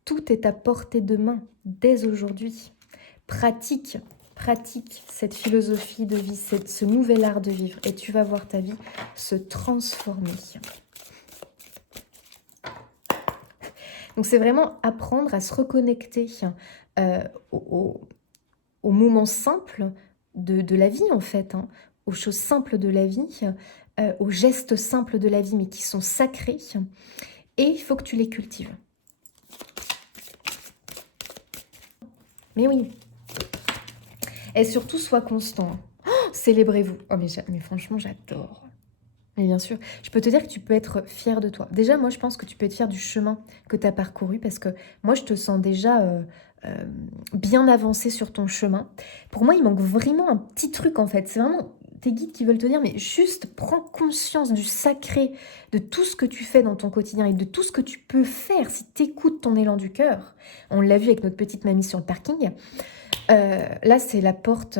Tout est à portée de main dès aujourd'hui. Pratique cette philosophie de vie, ce nouvel art de vivre. Et tu vas voir ta vie se transformer. Donc c'est vraiment apprendre à se reconnecter au moment simple de la vie en fait, hein, aux choses simples de la vie, aux gestes simples de la vie mais qui sont sacrés. Et il faut que tu les cultives. Mais oui. Et surtout, sois constant. Oh, célébrez-vous. Oh mais franchement, j'adore. Mais bien sûr, je peux te dire que tu peux être fier de toi. Déjà, moi, je pense que tu peux être fier du chemin que tu as parcouru parce que moi, je te sens déjà bien avancé sur ton chemin. Pour moi, il manque vraiment un petit truc, en fait. C'est vraiment tes guides qui veulent te dire, mais juste prends conscience du sacré, de tout ce que tu fais dans ton quotidien et de tout ce que tu peux faire si tu écoutes ton élan du cœur. On l'a vu avec notre petite mamie sur le parking. Là, c'est la porte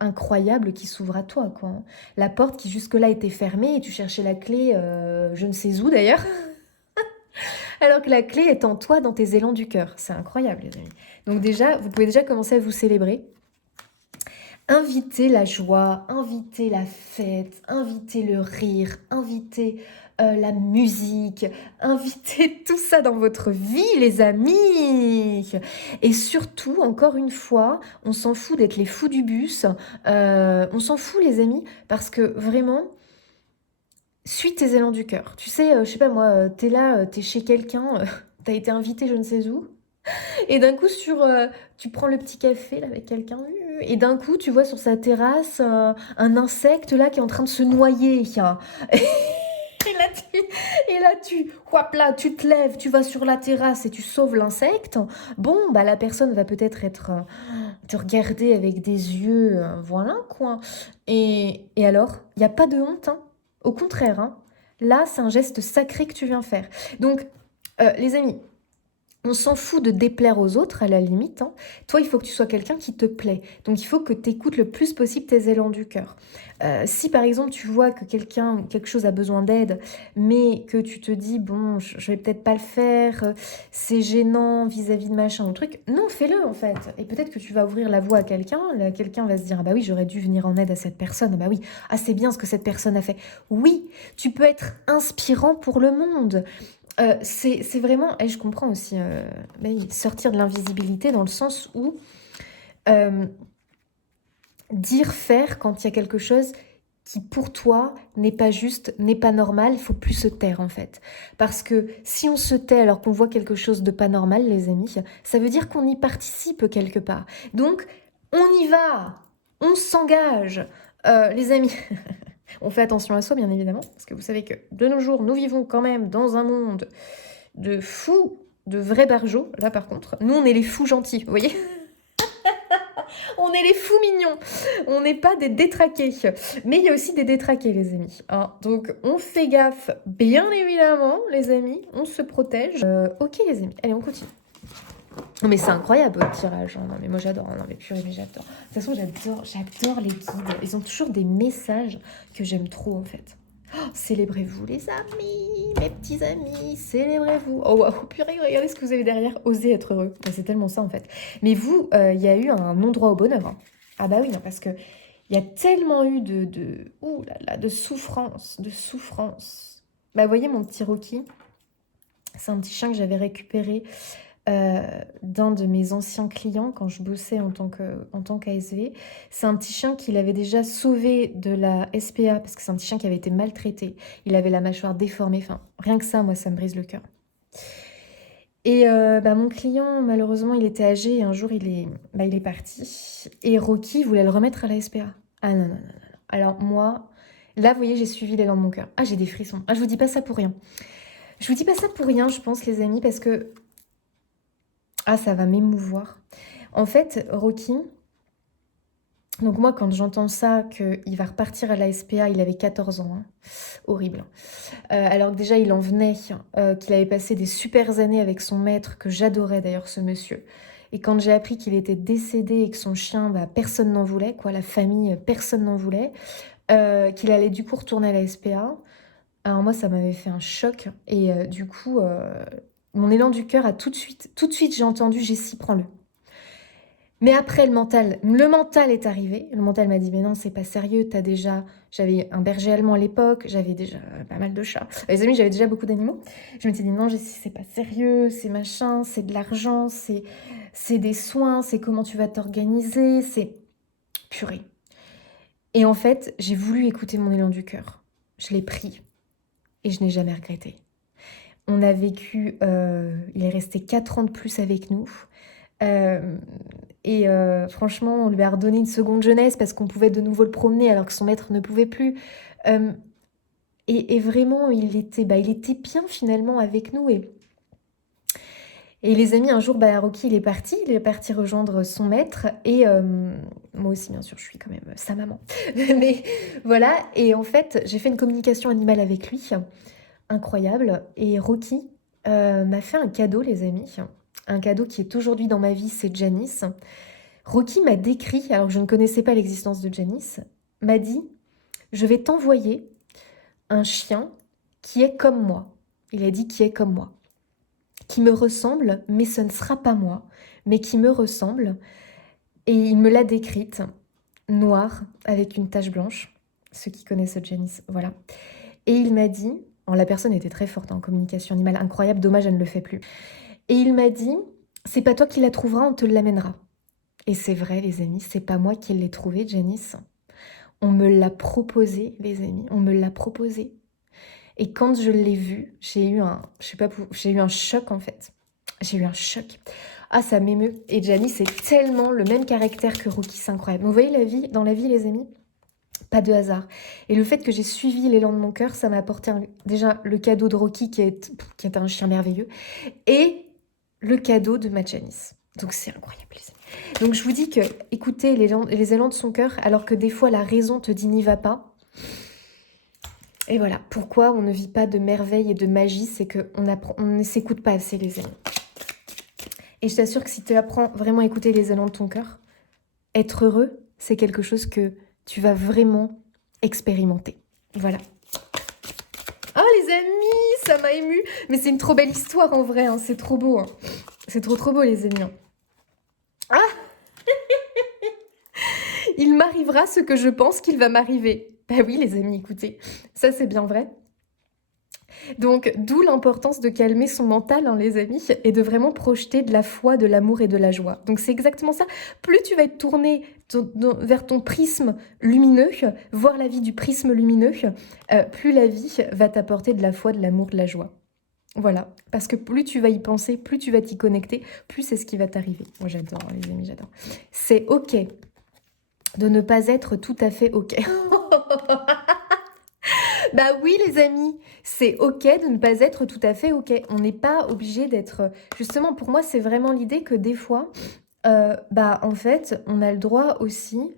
incroyable qui s'ouvre à toi, quoi. La porte qui jusque-là était fermée et tu cherchais la clé, je ne sais où d'ailleurs, alors que la clé est en toi, dans tes élans du cœur. C'est incroyable, les amis. Donc déjà, vous pouvez déjà commencer à vous célébrer. Invitez la joie, invitez la fête, invitez le rire, invitez la musique, invitez tout ça dans votre vie, les amis. Et surtout, encore une fois, on s'en fout d'être les fous du bus. On s'en fout, les amis, parce que vraiment, suis tes élans du cœur. Tu sais, je sais pas moi, t'es là, t'es chez quelqu'un, t'as été invité je ne sais où. Et d'un coup, tu prends le petit café là, avec quelqu'un, et d'un coup, tu vois sur sa terrasse un insecte là qui est en train de se noyer. Hop là, tu te lèves, tu vas sur la terrasse et tu sauves l'insecte. Bon, bah la personne va peut-être te regarder avec des yeux, voilà quoi. Et alors, il n'y a pas de honte, hein. Au contraire, hein. Là, c'est un geste sacré que tu viens faire. Donc, les amis, On s'en fout de déplaire aux autres, à la limite. Hein. Toi, il faut que tu sois quelqu'un qui te plaît. Donc, il faut que tu écoutes le plus possible tes élans du cœur. Si, par exemple, tu vois que quelqu'un ou quelque chose a besoin d'aide, mais que tu te dis, bon, je vais peut-être pas le faire, c'est gênant vis-à-vis de machin ou truc, non, fais-le, en fait. Et peut-être que tu vas ouvrir la voie à quelqu'un va se dire, ah bah oui, j'aurais dû venir en aide à cette personne, ah bah oui, ah c'est bien ce que cette personne a fait. Oui, tu peux être inspirant pour le monde. C'est vraiment, et je comprends aussi, sortir de l'invisibilité dans le sens où euh, dire faire quand il y a quelque chose qui pour toi n'est pas juste, n'est pas normal, il faut plus se taire en fait. Parce que si on se tait alors qu'on voit quelque chose de pas normal, les amis, ça veut dire qu'on y participe quelque part. Donc, on y va, on s'engage. Les amis, on fait attention à soi, bien évidemment, parce que vous savez que de nos jours, nous vivons quand même dans un monde de fous, de vrais barjots. Là, par contre, nous, on est les fous gentils, vous voyez. On est les fous mignons. On n'est pas des détraqués. Mais il y a aussi des détraqués, les amis. Hein. Donc, on fait gaffe, bien évidemment, les amis. On se protège. Ok, les amis. Allez, on continue. Non mais c'est incroyable votre tirage, hein. Non mais moi j'adore, non mais purée mais j'adore. De toute façon j'adore les guides, ils ont toujours des messages que j'aime trop en fait. Oh, célébrez-vous les amis, mes petits amis, célébrez-vous. Oh waouh, purée, regardez ce que vous avez derrière, osez être heureux. C'est tellement ça en fait. Mais vous, il y a eu un non-droit au bonheur. Hein. Ah bah oui, non, parce que il y a tellement eu ouh là là, de souffrance, de souffrance. Bah vous voyez mon petit Rocky, c'est un petit chien que j'avais récupéré d'un de mes anciens clients quand je bossais en tant qu'ASV. C'est un petit chien qu'il avait déjà sauvé de la SPA parce que c'est un petit chien qui avait été maltraité. Il avait la mâchoire déformée. Enfin, rien que ça, moi, ça me brise le cœur. Et mon client, malheureusement, il était âgé et un jour, il est parti. Et Rocky voulait le remettre à la SPA. Ah non, non, non, non. Alors moi, là, vous voyez, j'ai suivi l'élan de mon cœur. Ah, j'ai des frissons. Ah, je vous dis pas ça pour rien. Je vous dis pas ça pour rien, je pense, les amis, parce que ah, ça va m'émouvoir. En fait, Rocky, donc moi, quand j'entends ça, qu'il va repartir à la SPA, il avait 14 ans. Hein. Horrible. Alors que déjà, il en venait, qu'il avait passé des super années avec son maître, que j'adorais d'ailleurs, ce monsieur. Et quand j'ai appris qu'il était décédé et que son chien, personne n'en voulait, quoi, la famille, personne n'en voulait, qu'il allait du coup retourner à la SPA, alors moi, ça m'avait fait un choc. Et du coup, mon élan du cœur a tout de suite, j'ai entendu, Jessie, prends-le. Mais après, le mental est arrivé. Le mental m'a dit, mais non, c'est pas sérieux. J'avais un berger allemand à l'époque, j'avais déjà pas mal de chats. Les amis, j'avais déjà beaucoup d'animaux. Je m'étais dit, non, Jessie, c'est pas sérieux, c'est machin, c'est de l'argent, c'est des soins, c'est comment tu vas t'organiser, c'est purée. Et en fait, j'ai voulu écouter mon élan du cœur. Je l'ai pris et je n'ai jamais regretté. On a vécu, il est resté 4 ans de plus avec nous. Franchement, on lui a redonné une seconde jeunesse parce qu'on pouvait de nouveau le promener alors que son maître ne pouvait plus. Et vraiment, il était bien finalement avec nous. Et les amis, un jour, Rocky, il est parti rejoindre son maître. Et moi aussi, bien sûr, je suis quand même sa maman. Mais voilà, et en fait, j'ai fait une communication animale avec lui. Incroyable. Et Rocky m'a fait un cadeau, les amis. Un cadeau qui est aujourd'hui dans ma vie, c'est Janice. Rocky m'a décrit, alors que je ne connaissais pas l'existence de Janice, m'a dit « Je vais t'envoyer un chien qui est comme moi. » Il a dit « qui est comme moi. » Qui me ressemble, mais ce ne sera pas moi, mais qui me ressemble. Et il me l'a décrite, noire, avec une tache blanche. Ceux qui connaissent Janice, voilà. Et il m'a dit... la personne était très forte en communication animale, incroyable, dommage, elle ne le fait plus. Et il m'a dit, c'est pas toi qui la trouveras, on te l'amènera. Et c'est vrai, les amis, c'est pas moi qui l'ai trouvé, Janice. On me l'a proposé, les amis, on me l'a proposé. Et quand je l'ai vu, j'ai eu un choc en fait. J'ai eu un choc. Ah, ça m'émeut. Et Janice, c'est tellement le même caractère que Rocky, c'est incroyable. Vous voyez dans la vie, les amis, pas de hasard. Et le fait que j'ai suivi l'élan de mon cœur, ça m'a apporté déjà le cadeau de Rocky, qui est un chien merveilleux, et le cadeau de ma Janice. Donc c'est incroyable, les amis. Donc je vous dis que écoutez les élans de son cœur, alors que des fois la raison te dit n'y va pas. Et voilà, pourquoi on ne vit pas de merveille et de magie, c'est qu'on ne s'écoute pas assez, les amis. Et je t'assure que si tu apprends vraiment à écouter les élans de ton cœur, être heureux, c'est quelque chose que tu vas vraiment expérimenter. Voilà. Ah les amis, ça m'a émue. Mais c'est une trop belle histoire en vrai, hein. C'est trop beau. Hein. C'est trop beau les amis. Ah, il m'arrivera ce que je pense qu'il va m'arriver. Bah oui les amis, écoutez, ça c'est bien vrai. Donc, d'où l'importance de calmer son mental, hein, les amis, et de vraiment projeter de la foi, de l'amour et de la joie. Donc, c'est exactement ça. Plus tu vas être tourné vers ton prisme lumineux, voir la vie du prisme lumineux, plus la vie va t'apporter de la foi, de l'amour, de la joie. Voilà, parce que plus tu vas y penser, plus tu vas t'y connecter, plus c'est ce qui va t'arriver. Moi, j'adore, les amis, j'adore. C'est OK de ne pas être tout à fait OK. Bah oui les amis, c'est ok de ne pas être tout à fait ok. On n'est pas obligé d'être... Justement, pour moi, c'est vraiment l'idée que des fois, bah en fait, on a le droit aussi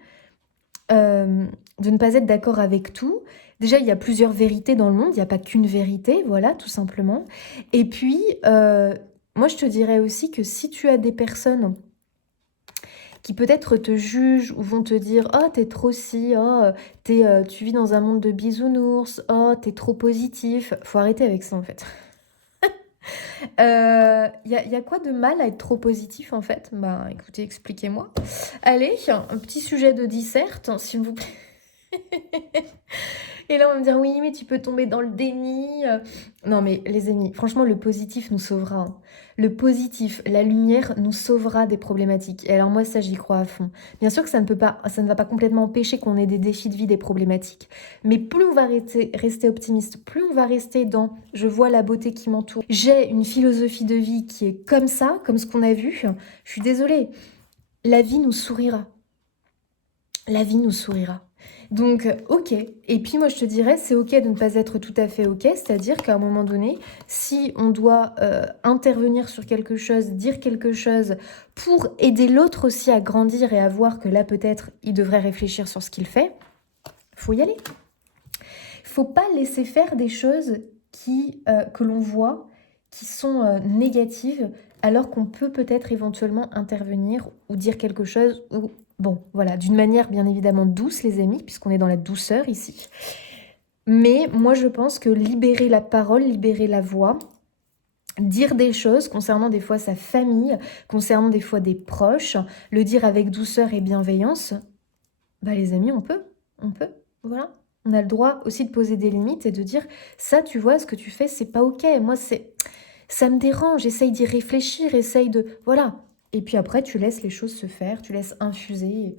de ne pas être d'accord avec tout. Déjà, il y a plusieurs vérités dans le monde, il n'y a pas qu'une vérité, voilà, tout simplement. Et puis, moi, je te dirais aussi que si tu as des personnes qui peut-être te jugent ou vont te dire « Oh, t'es trop ci, oh, tu vis dans un monde de bisounours, oh, t'es trop positif ». Faut arrêter avec ça, en fait. Y a quoi de mal à être trop positif, en fait? Bah, écoutez, expliquez-moi. Allez, un petit sujet de disserte, hein, s'il vous plaît. Et là, on va me dire, oui, mais tu peux tomber dans le déni. Non, mais les amis, franchement, le positif nous sauvera. Hein. Le positif, la lumière nous sauvera des problématiques. Et alors moi, ça, j'y crois à fond. Bien sûr que ça ne va pas complètement empêcher qu'on ait des défis de vie, des problématiques. Mais plus on va rester optimiste, plus on va rester dans je vois la beauté qui m'entoure. J'ai une philosophie de vie qui est comme ça, comme ce qu'on a vu. Je suis désolée. La vie nous sourira. La vie nous sourira. Donc, ok. Et puis moi, je te dirais, c'est ok de ne pas être tout à fait ok. C'est-à-dire qu'à un moment donné, si on doit intervenir sur quelque chose, dire quelque chose pour aider l'autre aussi à grandir et à voir que là, peut-être, il devrait réfléchir sur ce qu'il fait, faut y aller. Faut pas laisser faire des choses que l'on voit qui sont négatives alors qu'on peut peut-être éventuellement intervenir ou dire quelque chose ou bon, voilà, d'une manière bien évidemment douce, les amis, puisqu'on est dans la douceur ici. Mais moi, je pense que libérer la parole, libérer la voix, dire des choses concernant des fois sa famille, concernant des fois des proches, le dire avec douceur et bienveillance, bah les amis, on peut, voilà. On a le droit aussi de poser des limites et de dire, ça, tu vois, ce que tu fais, c'est pas ok. Moi, ça me dérange, essaye d'y réfléchir, essaye de... Voilà. Et puis après, tu laisses les choses se faire, tu laisses infuser,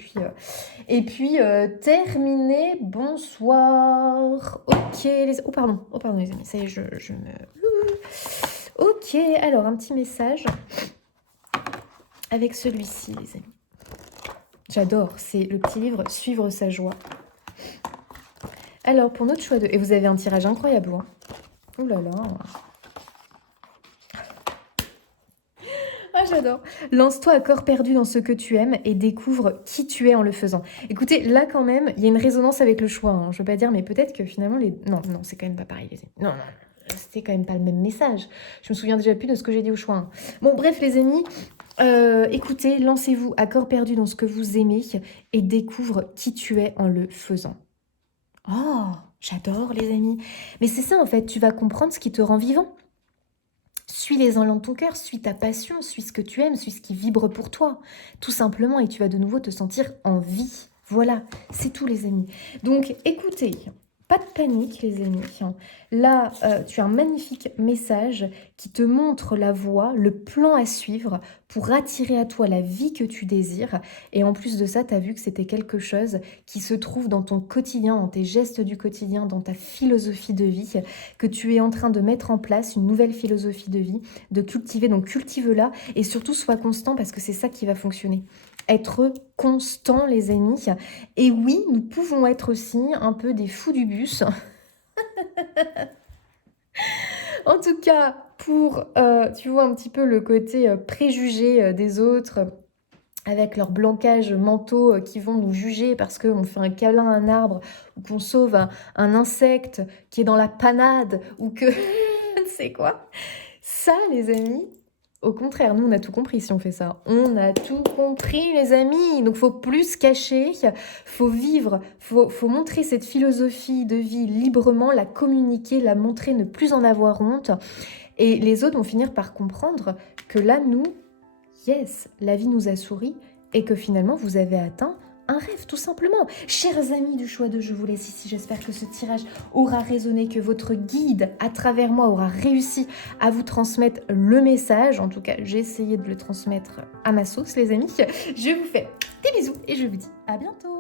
et puis terminé, bonsoir. Ok, oh pardon, les amis, ça y est, je me... Ok, alors un petit message avec celui-ci, les amis. J'adore, c'est le petit livre « Suivre sa joie ». Alors, pour notre choix de... Et vous avez un tirage incroyable, hein. Ouh là là. Ah, j'adore. Lance-toi à corps perdu dans ce que tu aimes et découvre qui tu es en le faisant. Écoutez, là quand même, il y a une résonance avec le choix. Hein. Je veux pas dire, mais peut-être que finalement les... Non, c'est quand même pas pareil, les amis. Non, c'était quand même pas le même message. Je me souviens déjà plus de ce que j'ai dit au choix. Hein. Bon, bref, les amis, écoutez, lancez-vous à corps perdu dans ce que vous aimez et découvre qui tu es en le faisant. Oh, j'adore, les amis. Mais c'est ça, en fait, tu vas comprendre ce qui te rend vivant. Suis les élans de ton cœur, suis ta passion, suis ce que tu aimes, suis ce qui vibre pour toi, tout simplement, et tu vas de nouveau te sentir en vie. Voilà, c'est tout les amis. Donc écoutez, pas de panique les amis. Là, tu as un magnifique message qui te montre la voie, le plan à suivre pour attirer à toi la vie que tu désires. Et en plus de ça, tu as vu que c'était quelque chose qui se trouve dans ton quotidien, dans tes gestes du quotidien, dans ta philosophie de vie, que tu es en train de mettre en place, une nouvelle philosophie de vie, de cultiver. Donc cultive-la et surtout sois constant parce que c'est ça qui va fonctionner. Être constant les amis. Et oui, nous pouvons être aussi un peu des fous du bus. En tout cas, pour, tu vois, un petit peu le côté préjugé des autres, avec leur blancage mentaux qui vont nous juger parce qu'on fait un câlin à un arbre, ou qu'on sauve un insecte qui est dans la panade, ou que... je ne sais quoi. Ça, les amis, Au contraire, nous, on a tout compris si on fait ça. On a tout compris, les amis. Donc, faut plus se cacher, faut vivre, faut montrer cette philosophie de vie librement, la communiquer, la montrer, ne plus en avoir honte. Et les autres vont finir par comprendre que là, nous, yes, la vie nous a souri et que finalement, vous avez atteint un rêve, tout simplement. Chers amis du choix 2, je vous laisse ici. J'espère que ce tirage aura résonné, que votre guide, à travers moi, aura réussi à vous transmettre le message. En tout cas, j'ai essayé de le transmettre à ma sauce, les amis. Je vous fais des bisous et je vous dis à bientôt.